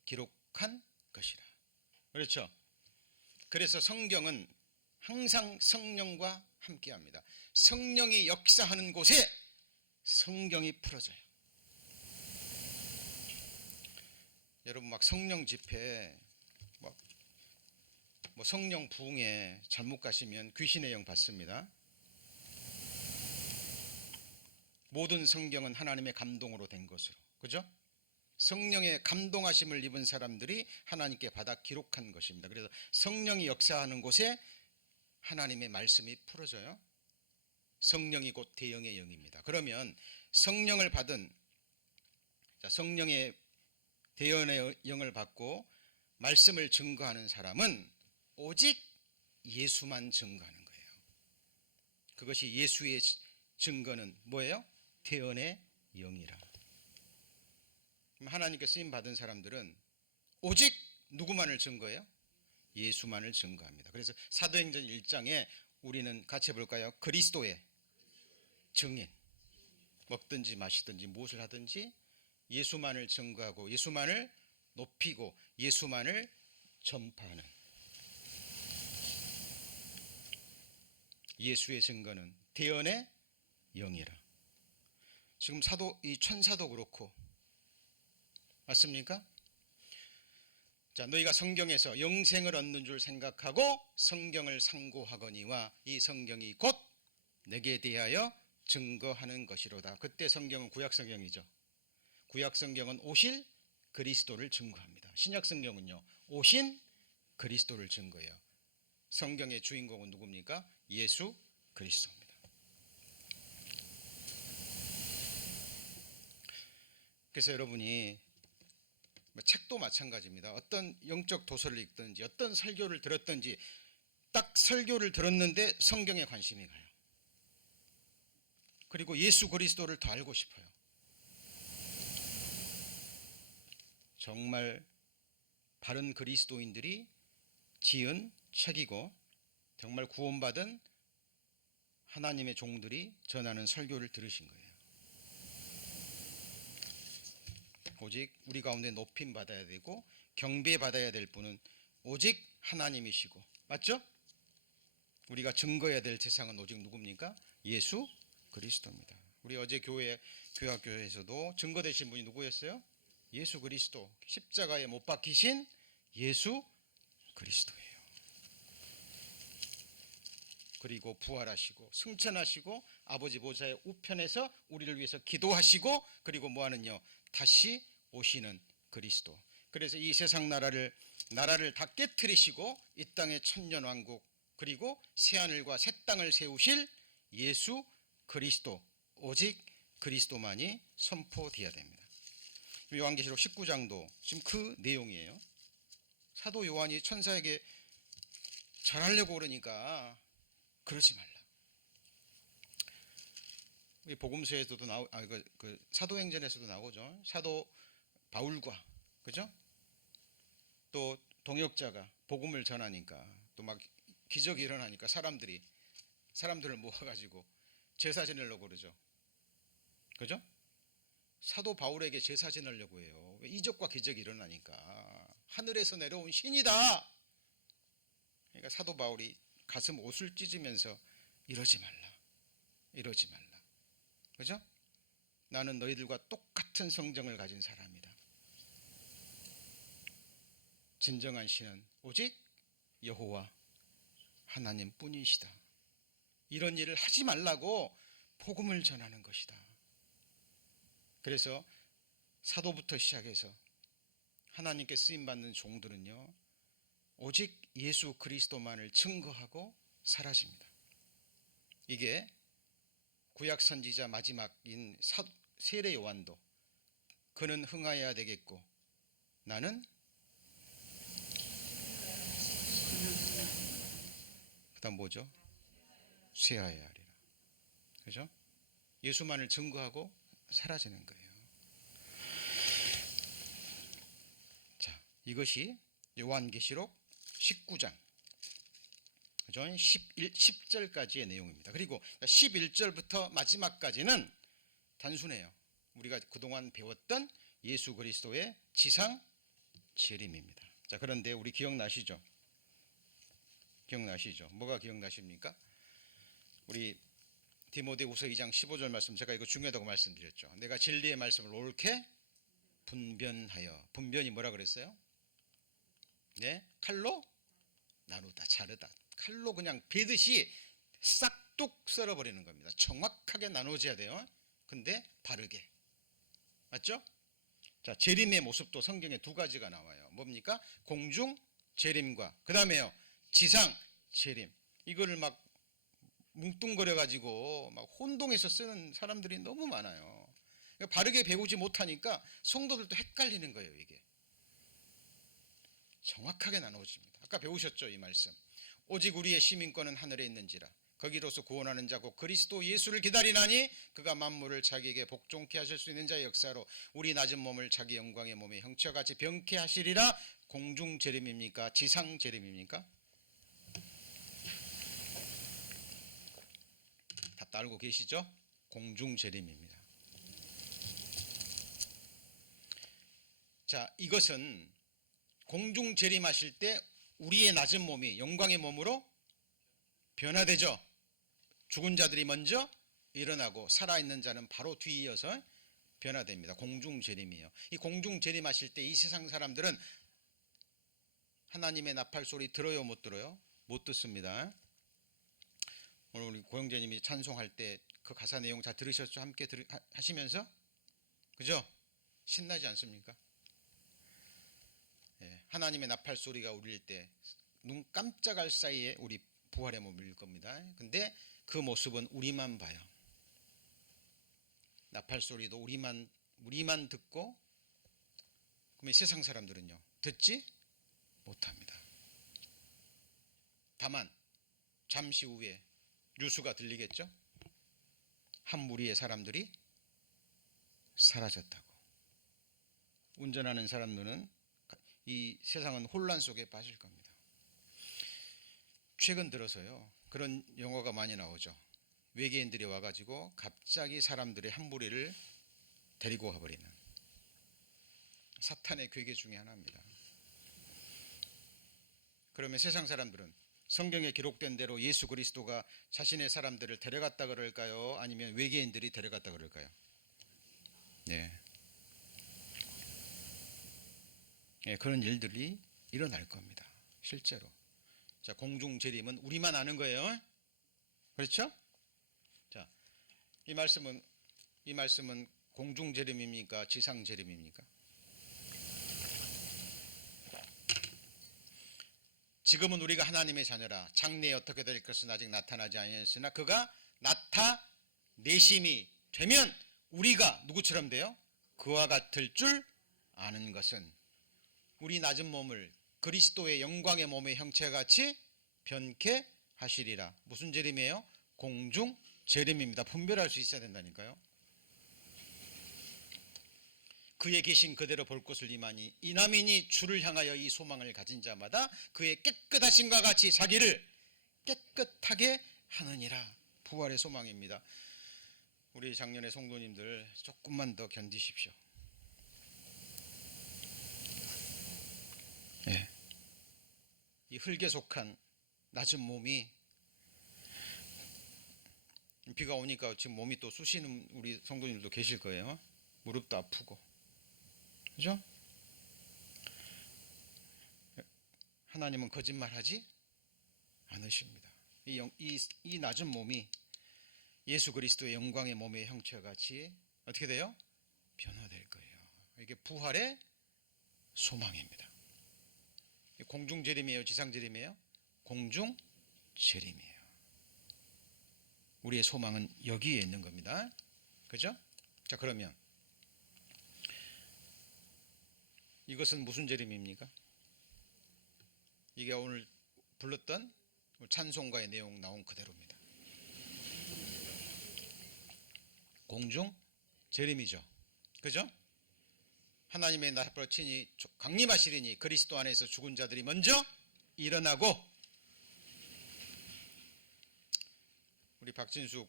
기록한 것이라. 그렇죠? 그래서 성경은 항상 성령과 함께합니다. 성령이 역사하는 곳에 성경이 풀어져요. 여러분, 막 성령 집회, 뭐 성령 부흥회 잘못 가시면 귀신의 영 받습니다. 모든 성경은 하나님의 감동으로 된 것으로, 그죠? 성령의 감동하심을 입은 사람들이 하나님께 받아 기록한 것입니다. 그래서 성령이 역사하는 곳에 하나님의 말씀이 풀어져요. 성령이 곧 대영의 영입니다. 그러면 성령을 받은, 성령의 대연의 영을 받고 말씀을 증거하는 사람은 오직 예수만 증거하는 거예요. 그것이 예수의 증거는 뭐예요? 태연의 영이라. 하나님께 쓰임 받은 사람들은 오직 누구만을 증거해요? 예수만을 증거합니다. 그래서 사도행전 1장에 우리는 같이 해볼까요? 그리스도의 증인, 먹든지 마시든지 무엇을 하든지 예수만을 증거하고 예수만을 높이고 예수만을 전파하는, 예수의 증거는 대언의 영이라. 지금 이 천사도 그렇고 맞습니까? 자, 너희가 성경에서 영생을 얻는 줄 생각하고 성경을 상고하거니와 이 성경이 곧 내게 대하여 증거하는 것이로다. 그때 성경은 구약 성경이죠. 구약 성경은 오실 그리스도를 증거합니다. 신약 성경은요, 오신 그리스도를 증거해요. 성경의 주인공은 누굽니까? 예수 그리스도입니다. 그래서 여러분이 책도 마찬가지입니다. 어떤 영적 도서를 읽든지 어떤 설교를 들었든지 딱 설교를 들었는데 성경에 관심이 가요. 그리고 예수 그리스도를 더 알고 싶어요. 정말 바른 그리스도인들이 지은 책이고 정말 구원받은 하나님의 종들이 전하는 설교를 들으신 거예요. 오직 우리 가운데 높임 받아야 되고 경배 받아야 될 분은 오직 하나님이시고, 맞죠? 우리가 증거해야 될 세상은 오직 누굽니까? 예수 그리스도입니다. 우리 어제 교회학교에서도 증거되신 분이 누구였어요? 예수 그리스도, 십자가에 못 박히신 예수 그리스도예요. 그리고 부활하시고 승천하시고 아버지 보좌의 우편에서 우리를 위해서 기도하시고 그리고 뭐하는요? 다시 오시는 그리스도. 그래서 이 세상 나라를 다 깨트리시고 이 땅의 천년왕국 그리고 새하늘과 새 땅을 세우실 예수 그리스도, 오직 그리스도만이 선포되어야 됩니다. 요한계시록 19장도 지금 그 내용이에요. 사도 요한이 천사에게 잘하려고 그러니까 그러지 말라. 복음서에서도 사도행전에서도 나오죠. 사도 바울과, 그죠? 또 동역자가 복음을 전하니까 또 막 기적이 일어나니까 사람들을 모아가지고 제사 지내려고 그러죠. 그죠? 사도 바울에게 제사 지내려고 해요. 이적과 기적이 일어나니까 하늘에서 내려온 신이다. 그러니까 사도 바울이 가슴 옷을 찢으면서 이러지 말라. 그죠? 나는 너희들과 똑같은 성정을 가진 사람이다. 진정한 신은 오직 여호와 하나님 뿐이시다. 이런 일을 하지 말라고 복음을 전하는 것이다. 그래서 사도부터 시작해서 하나님께 쓰임받는 종들은요, 오직 예수 그리스도만을 증거하고 사라집니다. 이게 구약 선지자 마지막인 세례 요한도 그는 흥하여야 되겠고 나는 그다음 뭐죠? 쇠하여야 하리라. 그죠? 예수만을 증거하고 사라지는 거예요. 자, 이것이 요한계시록 19장 10절까지의 내용입니다. 그리고 11절부터 마지막까지는 단순해요. 우리가 그동안 배웠던 예수 그리스도의 지상 재림입니다. 자, 그런데 우리 기억나시죠? 뭐가 기억나십니까? 우리 디모데후서 2장 15절 말씀, 제가 이거 중요하다고 말씀드렸죠. 내가 진리의 말씀을 옳게 분변하여, 분변이 뭐라 그랬어요? 네, 칼로 나누다, 자르다. 칼로 그냥 베듯이 싹둑 썰어버리는 겁니다. 정확하게 나눠져야 돼요. 근데 바르게. 맞죠? 자, 재림의 모습도 성경에 두 가지가 나와요. 뭡니까? 공중 재림과 그 다음에요, 지상 재림. 이거를 막 뭉뚱거려 가지고 막 혼동해서 쓰는 사람들이 너무 많아요. 바르게 배우지 못하니까 성도들도 헷갈리는 거예요, 이게. 정확하게 나누어집니다. 아까 배우셨죠, 이 말씀. 오직 우리의 시민권은 하늘에 있는지라 거기로서 구원하는 자고 그리스도 예수를 기다리나니 그가 만물을 자기에게 복종케 하실 수 있는 자의 역사로 우리 낮은 몸을 자기 영광의 몸의 형체와 같이 병케 하시리라. 공중 재림입니까? 지상 재림입니까? 다 알고 계시죠? 공중 재림입니다. 자, 이것은 공중 재림하실 때 우리의 낮은 몸이 영광의 몸으로 변화되죠. 죽은 자들이 먼저 일어나고 살아있는 자는 바로 뒤이어서 변화됩니다. 공중 재림이에요. 이 공중 재림하실 때 이 세상 사람들은 하나님의 나팔 소리 들어요, 못 들어요? 못 듣습니다. 오늘 우리 고영재님이 찬송할 때 그 가사 내용 잘 들으셨죠? 함께 하시면서 그죠? 신나지 않습니까? 예, 하나님의 나팔 소리가 울릴 때 눈 깜짝할 사이에 우리 부활의 몸일 겁니다. 근데 그 모습은 우리만 봐요. 나팔 소리도 우리만 듣고, 그러면 세상 사람들은요 듣지 못합니다. 다만 잠시 후에 뉴스가 들리겠죠? 한 무리의 사람들이 사라졌다고. 운전하는 사람들은 이 세상은 혼란 속에 빠질 겁니다. 최근 들어서요 그런 영화가 많이 나오죠. 외계인들이 와가지고 갑자기 사람들의 한 무리를 데리고 가버리는 사탄의 괴계 중에 하나입니다. 그러면 세상 사람들은 성경에 기록된 대로 예수 그리스도가 자신의 사람들을 데려갔다 그럴까요? 아니면 외계인들이 데려갔다 그럴까요? 네. 네, 그런 일들이 일어날 겁니다. 실제로. 자, 공중 재림은 우리만 아는 거예요. 그렇죠? 자, 이 말씀은 공중 재림입니까? 지상 재림입니까? 지금은 우리가 하나님의 자녀라. 장래에 어떻게 될 것은 아직 나타나지 아니하였으나 그가 나타내심이 되면 우리가 누구처럼 돼요? 그와 같을 줄 아는 것은 우리 낮은 몸을 그리스도의 영광의 몸의 형체같이 변케 하시리라. 무슨 재림이에요? 공중 재림입니다. 분별할 수 있어야 된다니까요. 그의 계신 그대로 볼 것을 이남이니 주를 향하여 이 소망을 가진 자마다 그의 깨끗하심과 같이 자기를 깨끗하게 하느니라. 부활의 소망입니다. 우리 작년의 성도님들 조금만 더 견디십시오. 네. 이 흙에 속한 낮은 몸이 비가 오니까 지금 몸이 또 쑤시는 우리 성도님들도 계실 거예요. 무릎도 아프고, 그죠? 하나님은 거짓말하지 않으십니다. 이 낮은 몸이 예수 그리스도의 영광의 몸의 형체와 같이 어떻게 돼요? 변화될 거예요. 이게 부활의 소망입니다. 공중 재림이에요, 지상 재림이에요? 공중 재림이에요. 우리의 소망은 여기에 있는 겁니다. 그죠? 자, 그러면 이것은 무슨 재림입니까? 이게 오늘 불렀던 찬송가의 내용 나온 그대로입니다. 공중 재림이죠. 그죠? 하나님의 나팔을 치니 강림하시리니 그리스도 안에서 죽은 자들이 먼저 일어나고, 우리 박진숙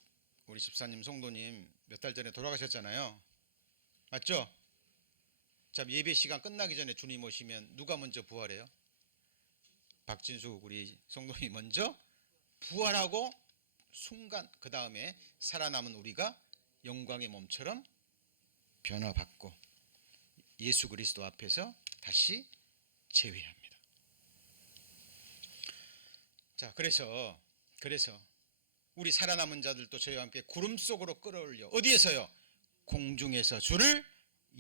우리 집사님 성도님 몇 달 전에 돌아가셨잖아요. 맞죠? 자, 예배 시간 끝나기 전에 주님 오시면 누가 먼저 부활해요? 박진숙 우리 성도님이 먼저 부활하고 순간 그 다음에 살아남은 우리가 영광의 몸처럼 변화받고 예수 그리스도 앞에서 다시 재회합니다. 자, 그래서 우리 살아남은 자들도 저희와 함께 구름 속으로 끌어올려 어디에서요? 공중에서 주를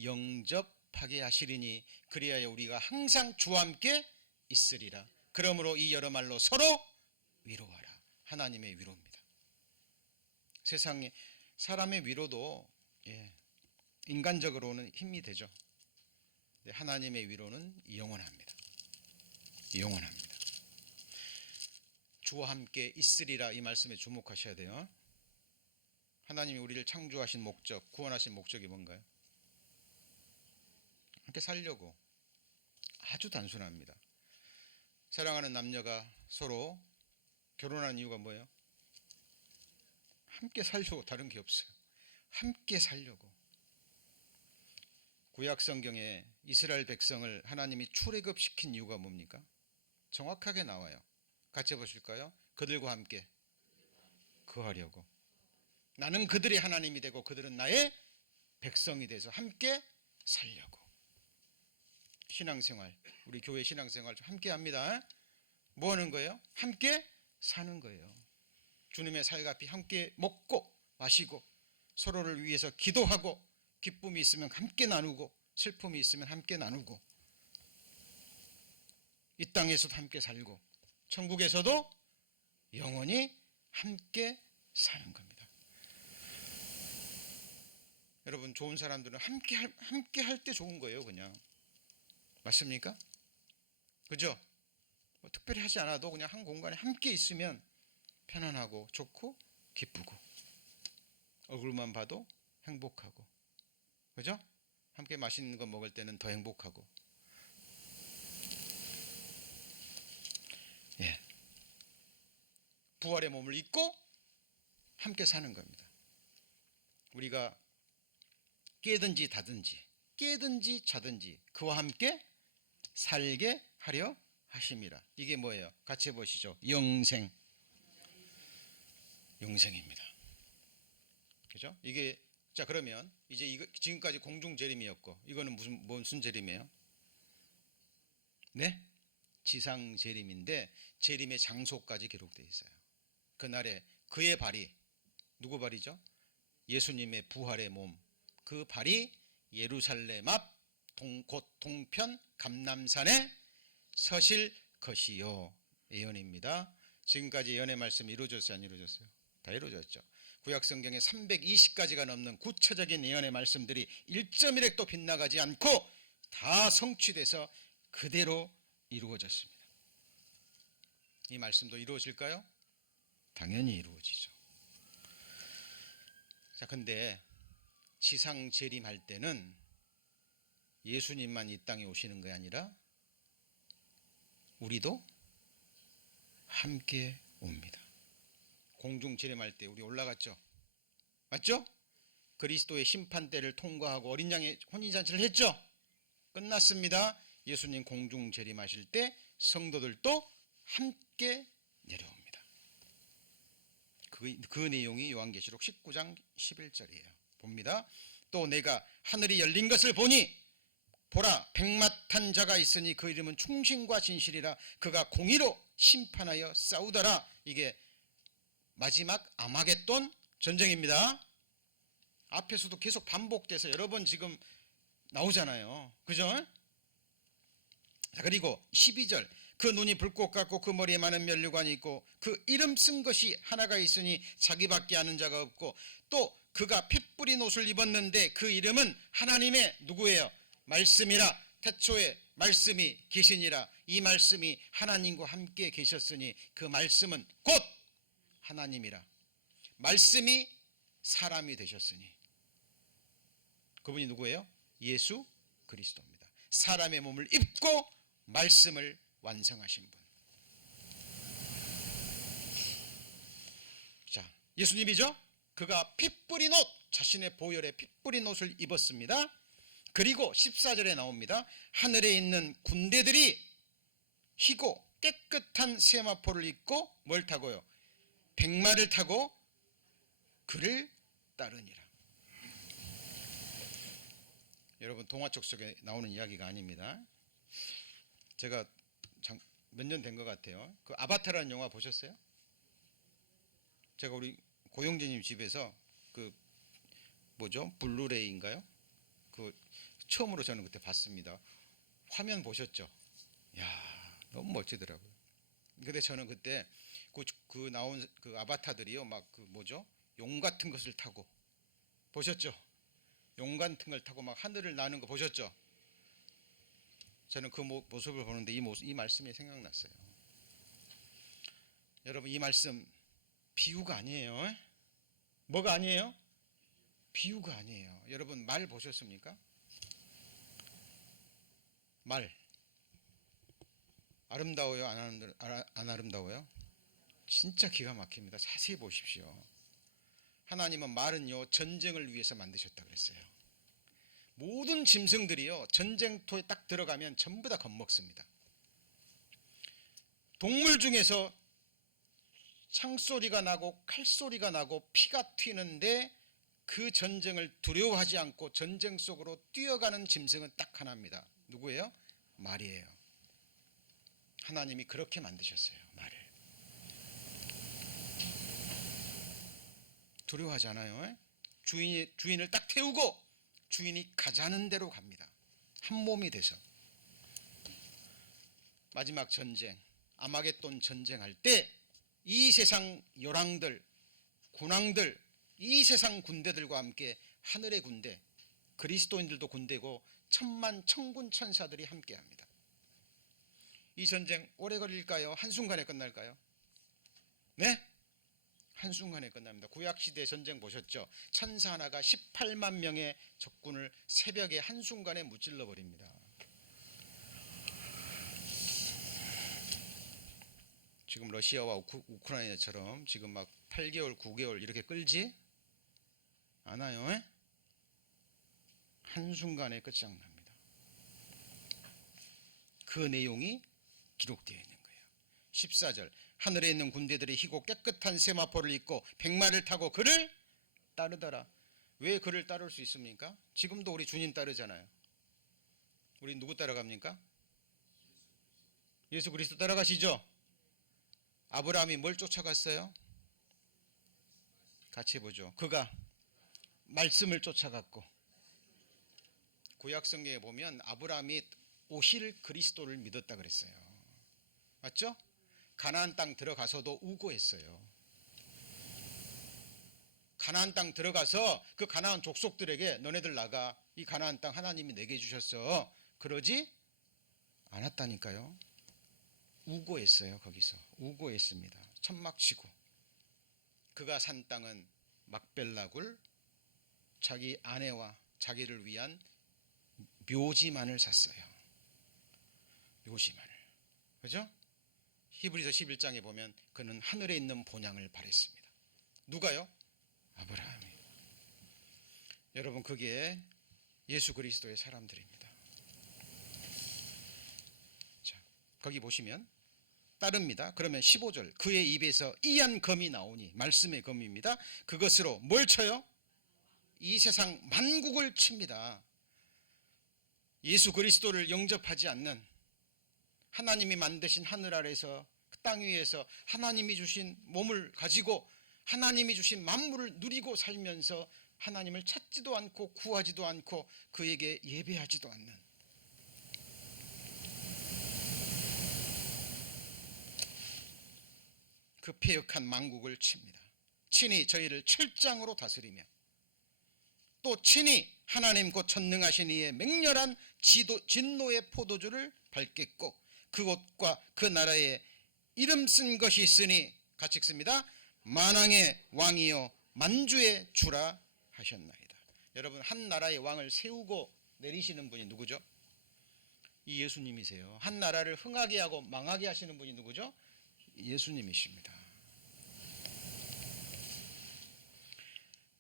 영접하게 하시리니 그리하여 우리가 항상 주와 함께 있으리라. 그러므로 이 여러 말로 서로 위로하라. 하나님의 위로입니다. 세상에 사람의 위로도 인간적으로는 힘이 되죠. 하나님의 위로는 영원합니다. 영원합니다. 주와 함께 있으리라 이 말씀에 주목하셔야 돼요. 하나님이 우리를 창조하신 목적, 구원하신 목적이 뭔가요? 함께 살려고. 아주 단순합니다. 사랑하는 남녀가 서로 결혼하는 이유가 뭐예요? 함께 살려고. 다른 게 없어요. 함께 살려고. 구약 성경에 이스라엘 백성을 하나님이 출애굽시킨 이유가 뭡니까? 정확하게 나와요. 같이 보실까요? 그들과 함께 거하려고. 나는 그들의 하나님이 되고 그들은 나의 백성이 돼서 함께 살려고. 신앙생활, 우리 교회 신앙생활 좀 함께 합니다. 뭐 하는 거예요? 함께 사는 거예요. 주님의 살갑이 함께 먹고 마시고 서로를 위해서 기도하고 기쁨이 있으면 함께 나누고 슬픔이 있으면 함께 나누고 이 땅에서도 함께 살고 천국에서도 영원히 함께 사는 겁니다. 여러분, 좋은 사람들은 함께 할 때 좋은 거예요. 그냥 맞습니까? 그죠? 뭐 특별히 하지 않아도 그냥 한 공간에 함께 있으면 편안하고 좋고 기쁘고 얼굴만 봐도 행복하고, 그죠? 함께 맛있는 거 먹을 때는 더 행복하고. 예. 부활의 몸을 입고 함께 사는 겁니다. 우리가 깨든지 자든지 그와 함께 살게 하려 하심이라. 이게 뭐예요? 같이 보시죠. 영생입니다. 그죠? 이게, 자, 그러면 이제 이거 지금까지 공중 재림이었고 이거는 무슨 재림이에요? 네? 지상 재림인데 재림의 장소까지 기록되어 있어요. 그날에 그의 발이, 누구 발이죠? 예수님의 부활의 몸, 그 발이 예루살렘 앞 곧 동편 감람산에 서실 것이요. 예언입니다. 지금까지 예언의 말씀이 이루어졌어요, 안 이루어졌어요? 다 이루어졌죠. 구약 성경에 320가지가 넘는 구체적인 예언의 말씀들이 1.1획도 빗나가지 않고 다 성취돼서 그대로 이루어졌습니다. 이 말씀도 이루어질까요? 당연히 이루어지죠. 자, 근데 지상 재림할 때는 예수님만 이 땅에 오시는 게 아니라 우리도 함께 옵니다. 공중 재림할 때 우리 올라갔죠? 맞죠? 그리스도의 심판대를 통과하고 어린 양의 혼인잔치를 했죠? 끝났습니다. 예수님 공중 재림하실 때 성도들도 함께 내려옵니다. 그 내용이 요한계시록 19장 11절이에요. 봅니다. 또 내가 하늘이 열린 것을 보니 보라, 백마 탄 자가 있으니 그 이름은 충신과 진실이라. 그가 공의로 심판하여 싸우더라. 이게 마지막 아마겟돈 전쟁입니다. 앞에서도 계속 반복돼서 여러 번 지금 나오잖아요. 그죠? 자, 그리고 12절, 그 눈이 불꽃 같고 그 머리에 많은 면류관이 있고 그 이름 쓴 것이 하나가 있으니 자기밖에 아는 자가 없고, 또 그가 피 뿌린 옷을 입었는데 그 이름은 하나님의 누구예요? 말씀이라. 태초에 말씀이 계시니라. 이 말씀이 하나님과 함께 계셨으니 그 말씀은 곧 하나님이라. 말씀이 사람이 되셨으니 그분이 누구예요? 예수 그리스도입니다. 사람의 몸을 입고 말씀을 완성하신 분. 자, 예수님이죠? 그가 피 뿌린 옷, 자신의 보혈에 피 뿌린 옷을 입었습니다. 그리고 14절에 나옵니다. 하늘에 있는 군대들이 희고 깨끗한 세마포를 입고 뭘 타고요? 백마를 타고 그를 따르니라. 여러분, 동화책 속에 나오는 이야기가 아닙니다. 제가 몇 년 된 것 같아요. 그 아바타라는 영화 보셨어요? 제가 우리 고영재님 집에서 그 뭐죠? 블루레이인가요? 그 처음으로 저는 그때 봤습니다. 화면 보셨죠? 야, 너무 멋지더라고요. 근데 저는 그때 그 나온 그 아바타들이요, 막 그 뭐죠? 용 같은 것을 타고, 보셨죠? 용 같은 걸 타고 막 하늘을 나는 거 보셨죠? 저는 그 모습을 보는데 이 말씀이 생각났어요. 여러분, 이 말씀 비유가 아니에요. 뭐가 아니에요? 비유가 아니에요. 여러분, 말 보셨습니까? 말 아름다워요? 안 아름다워요? 진짜 기가 막힙니다. 자세히 보십시오. 하나님은 말은요, 전쟁을 위해서 만드셨다 그랬어요. 모든 짐승들이요, 전쟁터에 딱 들어가면 전부 다 겁먹습니다. 동물 중에서 창소리가 나고 칼소리가 나고 피가 튀는데 그 전쟁을 두려워하지 않고 전쟁 속으로 뛰어가는 짐승은 딱 하나입니다. 누구예요? 말이에요. 하나님이 그렇게 만드셨어요. 말을. 두려워하지 않아요. 주인을 딱 태우고 주인이 가자는 대로 갑니다. 한 몸이 돼서. 마지막 전쟁, 아마겟돈 전쟁할 때 이 세상 요랑들, 군왕들, 이 세상 군대들과 함께 하늘의 군대, 그리스도인들도 군대고 천만 천군 천사들이 함께합니다. 이 전쟁 오래 걸릴까요? 한순간에 끝날까요? 네? 한순간에 끝납니다. 구약시대 전쟁 보셨죠? 천사 하나가 18만 명의 적군을 새벽에 한순간에 무찔러 버립니다. 지금 러시아와 우크라이나처럼 지금 막 8개월, 9개월 이렇게 끌지 않아요. 한순간에 끝장납니다. 그 내용이 기록되어 있는 거예요. 14절, 하늘에 있는 군대들이 희고 깨끗한 세마포를 입고 백마를 타고 그를 따르더라. 왜 그를 따를 수 있습니까? 지금도 우리 주님 따르잖아요. 우리 누구 따라갑니까? 예수 그리스도 따라가시죠. 아브라함이 뭘 쫓아갔어요? 같이 보죠. 그가 말씀을 쫓아갔고, 구약 성경에 보면 아브라함이 오실 그리스도를 믿었다 그랬어요. 맞죠? 가나안 땅 들어가서도 우고했어요. 가나안 땅 들어가서 그 가나안 족속들에게 너네들 나가, 이 가나안 땅 하나님이 내게 주셨어, 그러지 않았다니까요. 우고했어요. 거기서 우고했습니다. 천막치고. 그가 산 땅은 막벨라굴, 자기 아내와 자기를 위한 묘지만을 샀어요. 묘지만을. 그죠? 히브리서 11장에 보면 그는 하늘에 있는 본향을 바랬습니다. 누가요? 아브라함이. 여러분, 그게 예수 그리스도의 사람들입니다. 자, 거기 보시면 따릅니다. 그러면 15절, 그의 입에서 이한 검이 나오니, 말씀의 검입니다. 그것으로 뭘 쳐요? 이 세상 만국을 칩니다. 예수 그리스도를 영접하지 않는, 하나님이 만드신 하늘 아래서 땅 위에서 하나님이 주신 몸을 가지고 하나님이 주신 만물을 누리고 살면서 하나님을 찾지도 않고 구하지도 않고 그에게 예배하지도 않는, 그 패역한 만국을 칩니다. 친히 저희를 철장으로 다스리며 또 친히 하나님 곧 전능하신 이의 맹렬한 진노의 포도주를 밟겠고 그곳과 그 나라에 이름 쓴 것이 있으니, 같이 읽습니다. 만왕의 왕이요 만주의 주라 하셨나이다. 여러분, 한 나라의 왕을 세우고 내리시는 분이 누구죠? 이 예수님이세요. 한 나라를 흥하게 하고 망하게 하시는 분이 누구죠? 예수님이십니다.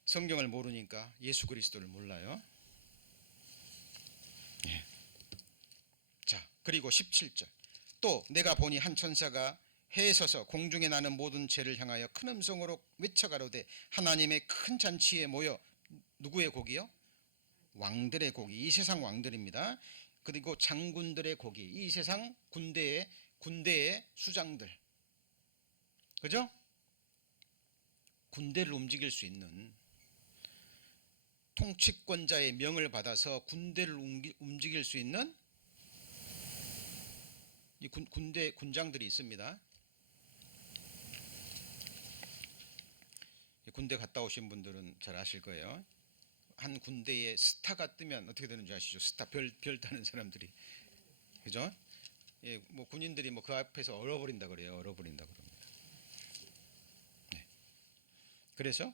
성경을 모르니까 예수 그리스도를 몰라요. 예. 자, 그리고 17절, 또 내가 보니 한 천사가 해에 서서 공중에 나는 모든 죄를 향하여 큰 음성으로 외쳐가로되 하나님의 큰 잔치에 모여, 누구의 곡이요? 왕들의 곡이, 이 세상 왕들입니다. 그리고 장군들의 곡이, 이 세상 군대의 수장들, 그죠? 군대를 움직일 수 있는 통치권자의 명을 받아서 군대를 움직일 수 있는 이 군장들이 있습니다. 군대 갔다 오신 분들은 잘 아실 거예요. 한 군대에 스타가 뜨면 어떻게 되는 줄 아시죠? 스타, 별 따는 사람들이, 그죠? 예, 뭐 군인들이 뭐 그 앞에서 얼어버린다 그래요. 얼어버린다 그럽니다. 네. 그래서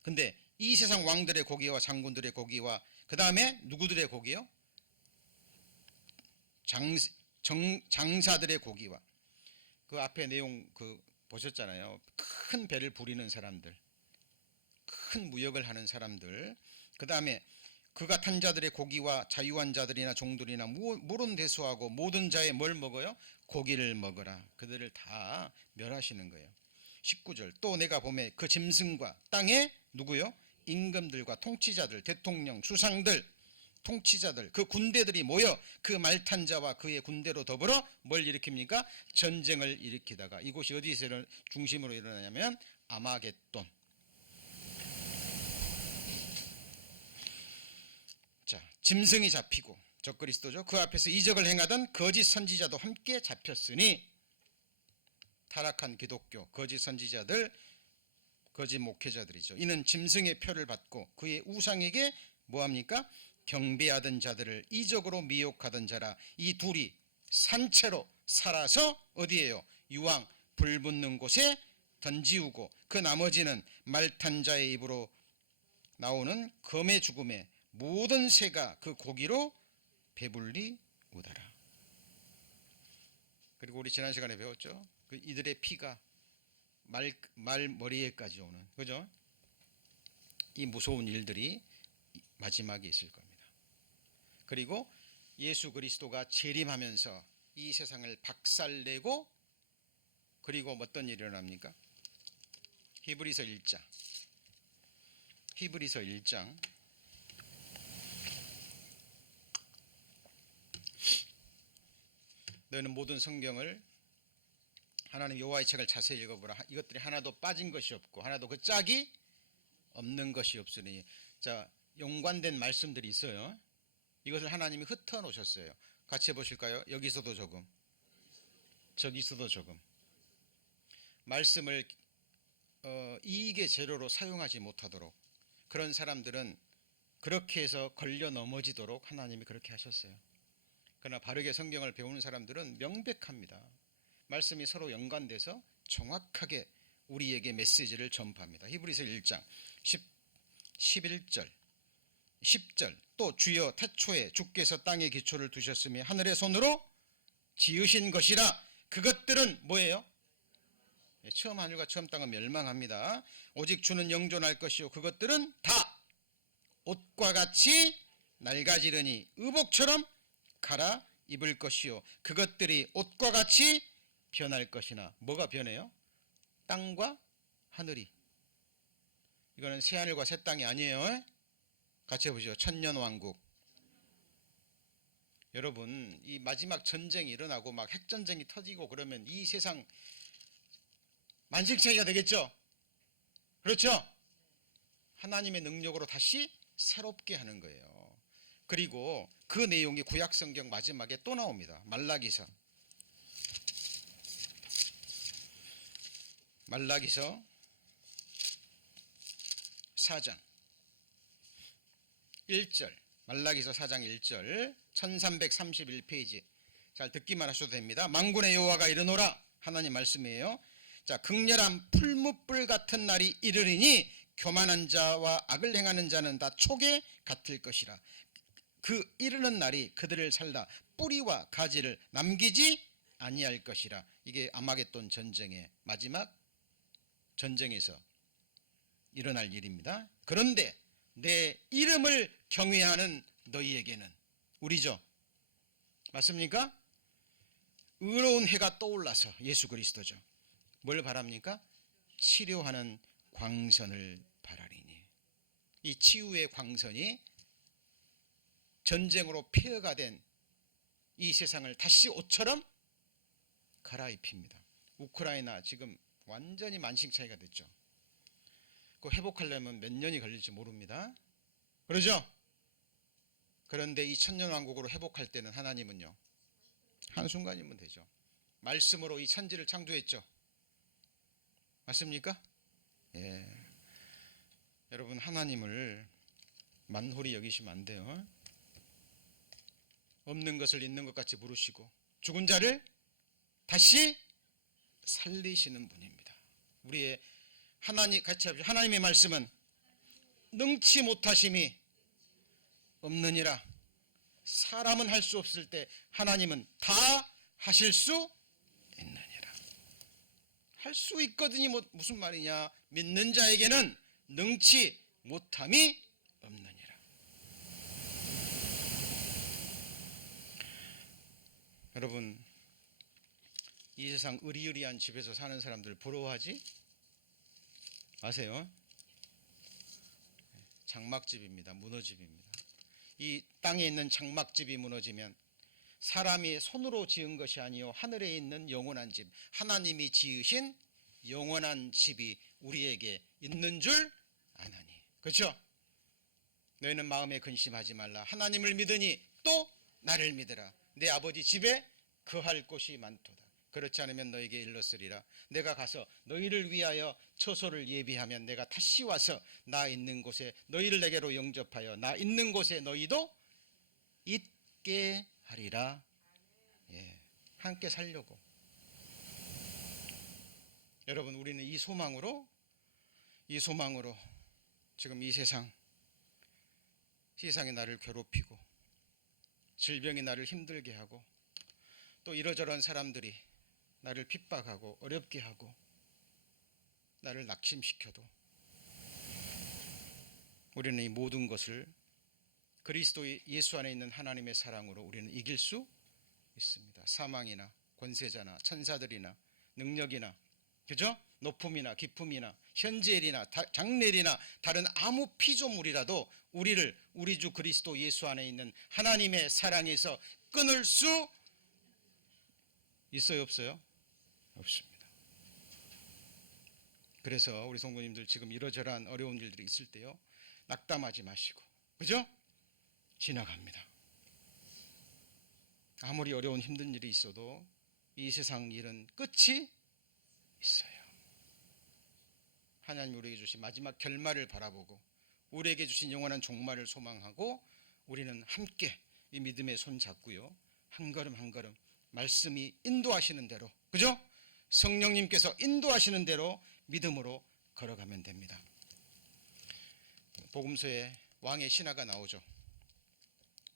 근데 이 세상 왕들의 고기와 장군들의 고기와 그 다음에 누구들의 고기요? 장사들의 고기와 그 앞에 내용 그 보셨잖아요. 큰 배를 부리는 사람들, 큰 무역을 하는 사람들, 그 다음에 그가 탄 자들의 고기와 자유한 자들이나 종들이나 물은 대수하고 모든 자의 뭘 먹어요? 고기를 먹어라. 그들을 다 멸하시는 거예요. 19절 또 내가 보매 그 짐승과 땅에 누구요? 임금들과 통치자들, 대통령, 수상들, 통치자들, 그 군대들이 모여 그 말탄 자와 그의 군대로 더불어 뭘 일으킵니까? 전쟁을 일으키다가 이곳이 어디서 중심으로 일어나냐면 아마겟돈. 자, 짐승이 잡히고 적그리스도죠. 그 앞에서 이적을 행하던 거짓 선지자도 함께 잡혔으니 타락한 기독교, 거짓 선지자들, 거짓 목회자들이죠. 이는 짐승의 표를 받고 그의 우상에게 뭐합니까? 경배하던 자들을 이적으로 미혹하던 자라. 이 둘이 산채로 살아서 어디에요? 유황 불붙는 곳에 던지우고 그 나머지는 말탄 자의 입으로 나오는 검의 죽음에 모든 새가 그 고기로 배불리 오더라. 그리고 우리 지난 시간에 배웠죠. 그 이들의 피가 말 머리에까지 오는, 그죠? 이 무서운 일들이 마지막에 있을 겁니다. 그리고 예수 그리스도가 재림하면서 이 세상을 박살내고 그리고 어떤 일이 일어납니까? 히브리서 1장. 히브리서 1장. 너희는 모든 성경을 하나님 여호와의 책을 자세히 읽어보라. 이것들이 하나도 빠진 것이 없고 하나도 그 짝이 없는 것이 없으니. 자, 연관된 말씀들이 있어요. 이것을 하나님이 흩어 놓으셨어요. 같이 해보실까요? 여기서도 조금, 저기서도 조금. 말씀을 이익의 재료로 사용하지 못하도록, 그런 사람들은 그렇게 해서 걸려 넘어지도록 하나님이 그렇게 하셨어요. 그러나 바르게 성경을 배우는 사람들은 명백합니다. 말씀이 서로 연관돼서 정확하게 우리에게 메시지를 전파합니다. 히브리서 1장 11절 10절 또 주여 태초에 주께서 땅에 기초를 두셨으며 하늘의 손으로 지으신 것이라. 그것들은 뭐예요? 처음 하늘과 처음 땅은 멸망합니다. 오직 주는 영존할 것이요 그것들은 다 옷과 같이 낡아지르니 의복처럼 갈아 입을 것이요 그것들이 옷과 같이 변할 것이나. 뭐가 변해요? 땅과 하늘이. 이거는 새하늘과 새 땅이 아니에요. 같이 해보시죠. 천년왕국. 여러분, 이 마지막 전쟁이 일어나고 막 핵전쟁이 터지고 그러면 이 세상 만신창이가 되겠죠. 그렇죠? 하나님의 능력으로 다시 새롭게 하는 거예요. 그리고 그 내용이 구약성경 마지막에 또 나옵니다. 말라기서 4장 1절. 말라기서 4장 1절 1331페이지. 잘 듣기만 하셔도 됩니다. 만군의 여호와가 이르노라. 하나님 말씀이에요. 자, 극렬한 풀무불 같은 날이 이르리니 교만한 자와 악을 행하는 자는 다 촉에 같을 것이라. 그 이르는 날이 그들을 살다 뿌리와 가지를 남기지 아니할 것이라. 이게 아마겟돈 전쟁의 마지막 전쟁에서 일어날 일입니다. 그런데 내 이름을 경외하는 너희에게는, 우리죠, 맞습니까? 의로운 해가 떠올라서, 예수 그리스도죠, 뭘 바랍니까? 치료하는 광선을 바라리니. 이 치유의 광선이 전쟁으로 폐허가 된 이 세상을 다시 옷처럼 갈아입힙니다. 우크라이나 지금 완전히 만신창이가 됐죠. 그 회복하려면 몇 년이 걸릴지 모릅니다. 그러죠? 그런데 이 천년왕국으로 회복할 때는 하나님은요, 한순간이면 되죠. 말씀으로 이 천지를 창조했죠. 맞습니까? 예. 여러분, 하나님을 만홀히 여기시면 안 돼요. 없는 것을 있는 것 같이 부르시고 죽은 자를 다시 살리시는 분입니다. 우리의 하나님 같이 합시다. 하나님의 말씀은 능치 못하심이 없느니라. 사람은 할 수 없을 때 하나님은 다 하실 수 있느니라. 할 수 있거든이 무슨 말이냐? 믿는 자에게는 능치 못함이 없느니라. 여러분, 이 세상 으리으리한 집에서 사는 사람들 부러워하지 마세요. 장막집입니다. 무너집입니다. 이 땅에 있는 장막집이 무너지면 사람이 손으로 지은 것이 아니요 하늘에 있는 영원한 집, 하나님이 지으신 영원한 집이 우리에게 있는 줄 아나니. 그렇죠? 너희는 마음에 근심하지 말라. 하나님을 믿으니 또 나를 믿으라. 내 아버지 집에 거할 곳이 많도다. 그렇지 않으면 너에게 일렀으리라. 내가 가서 너희를 위하여 처소를 예비하면 내가 다시 와서 나 있는 곳에 너희를 내게로 영접하여 나 있는 곳에 너희도 있게 하리라. 예, 함께 살려고. 여러분, 우리는 이 소망으로 지금 이 세상이 나를 괴롭히고 질병이 나를 힘들게 하고 또 이러저러한 사람들이 나를 핍박하고 어렵게 하고 나를 낙심시켜도 우리는 이 모든 것을 그리스도 예수 안에 있는 하나님의 사랑으로 우리는 이길 수 있습니다. 사망이나 권세자나 천사들이나 능력이나, 그죠? 높음이나 깊음이나 현재일이나 장래일이나 다른 아무 피조물이라도 우리를 우리 주 그리스도 예수 안에 있는 하나님의 사랑에서 끊을 수 있어요, 없어요? 없습니다. 그래서 우리 성도님들 지금 이러저러한 어려운 일들이 있을 때요, 낙담하지 마시고, 그죠? 지나갑니다. 아무리 어려운 힘든 일이 있어도 이 세상 일은 끝이 있어요. 하나님 우리에게 주신 마지막 결말을 바라보고 우리에게 주신 영원한 종말을 소망하고 우리는 함께 이 믿음의 손 잡고요, 한 걸음 한 걸음 말씀이 인도하시는 대로, 그죠? 성령님께서 인도하시는 대로 믿음으로 걸어가면 됩니다. 복음서에 왕의 신하가 나오죠.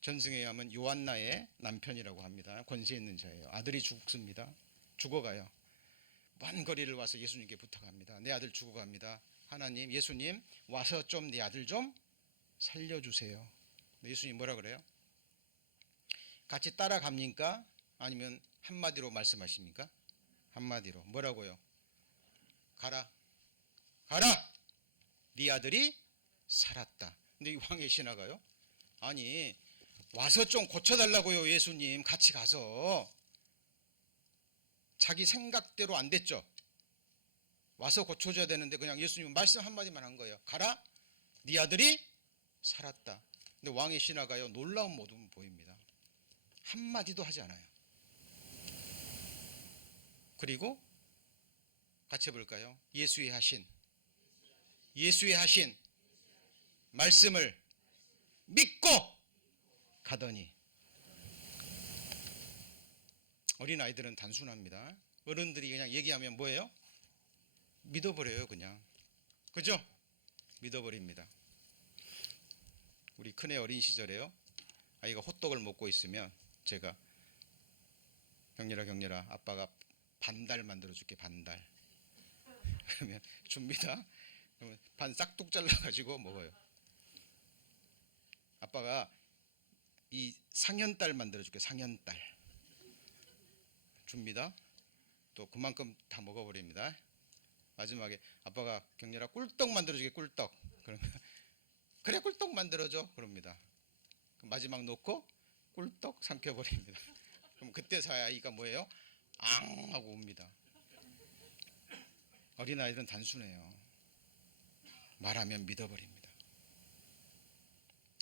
전승에 의하면 요한나의 남편이라고 합니다. 권세 있는 자예요. 아들이 죽습니다. 죽어가요. 먼 거리를 와서 예수님께 부탁합니다. 내 아들 죽어갑니다. 하나님, 예수님 와서 좀 내 아들 좀 살려주세요. 예수님 뭐라 그래요? 같이 따라갑니까? 아니면 한마디로 말씀하십니까? 한마디로 뭐라고요? 가라, 가라, 네 아들이 살았다. 근데 이 왕의 신하가요, 아니 와서 좀 고쳐달라고요. 예수님 같이 가서. 자기 생각대로 안 됐죠. 와서 고쳐줘야 되는데 그냥 예수님 말씀 한마디만 한 거예요. 가라, 네 아들이 살았다. 근데 왕의 신하가요, 놀라운 모습을 보입니다. 한마디도 하지 않아요. 그리고 같이 해볼까요? 예수의 하신 말씀을 믿고 가더니. 어린아이들은 단순합니다. 어른들이 그냥 얘기하면 뭐예요? 믿어버려요, 그냥. 그죠? 믿어버립니다. 우리 큰애 어린 시절에요, 아이가 호떡을 먹고 있으면 제가 경렬아 아빠가 반달 만들어줄게, 반달. 그러면 줍니다. 그러면 반 싹둑 잘라가지고 먹어요. 아빠가 이 상현딸 만들어줄게, 상현딸. 줍니다. 또 그만큼 다 먹어버립니다. 마지막에 아빠가 경렬아 꿀떡 만들어줄게, 꿀떡. 그러면 그래 꿀떡 만들어줘, 그럽니다. 마지막 놓고 꿀떡 삼켜버립니다. 그럼 그때서야 아이가 뭐예요? 앙 하고 웁니다. 어린아이들은 단순해요. 말하면 믿어버립니다.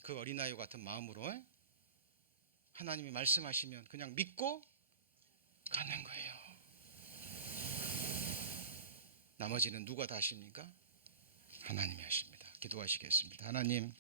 그 어린아이와 같은 마음으로 하나님이 말씀하시면 그냥 믿고 가는 거예요. 나머지는 누가 다 하십니까? 하나님이 하십니다. 기도하시겠습니다. 하나님,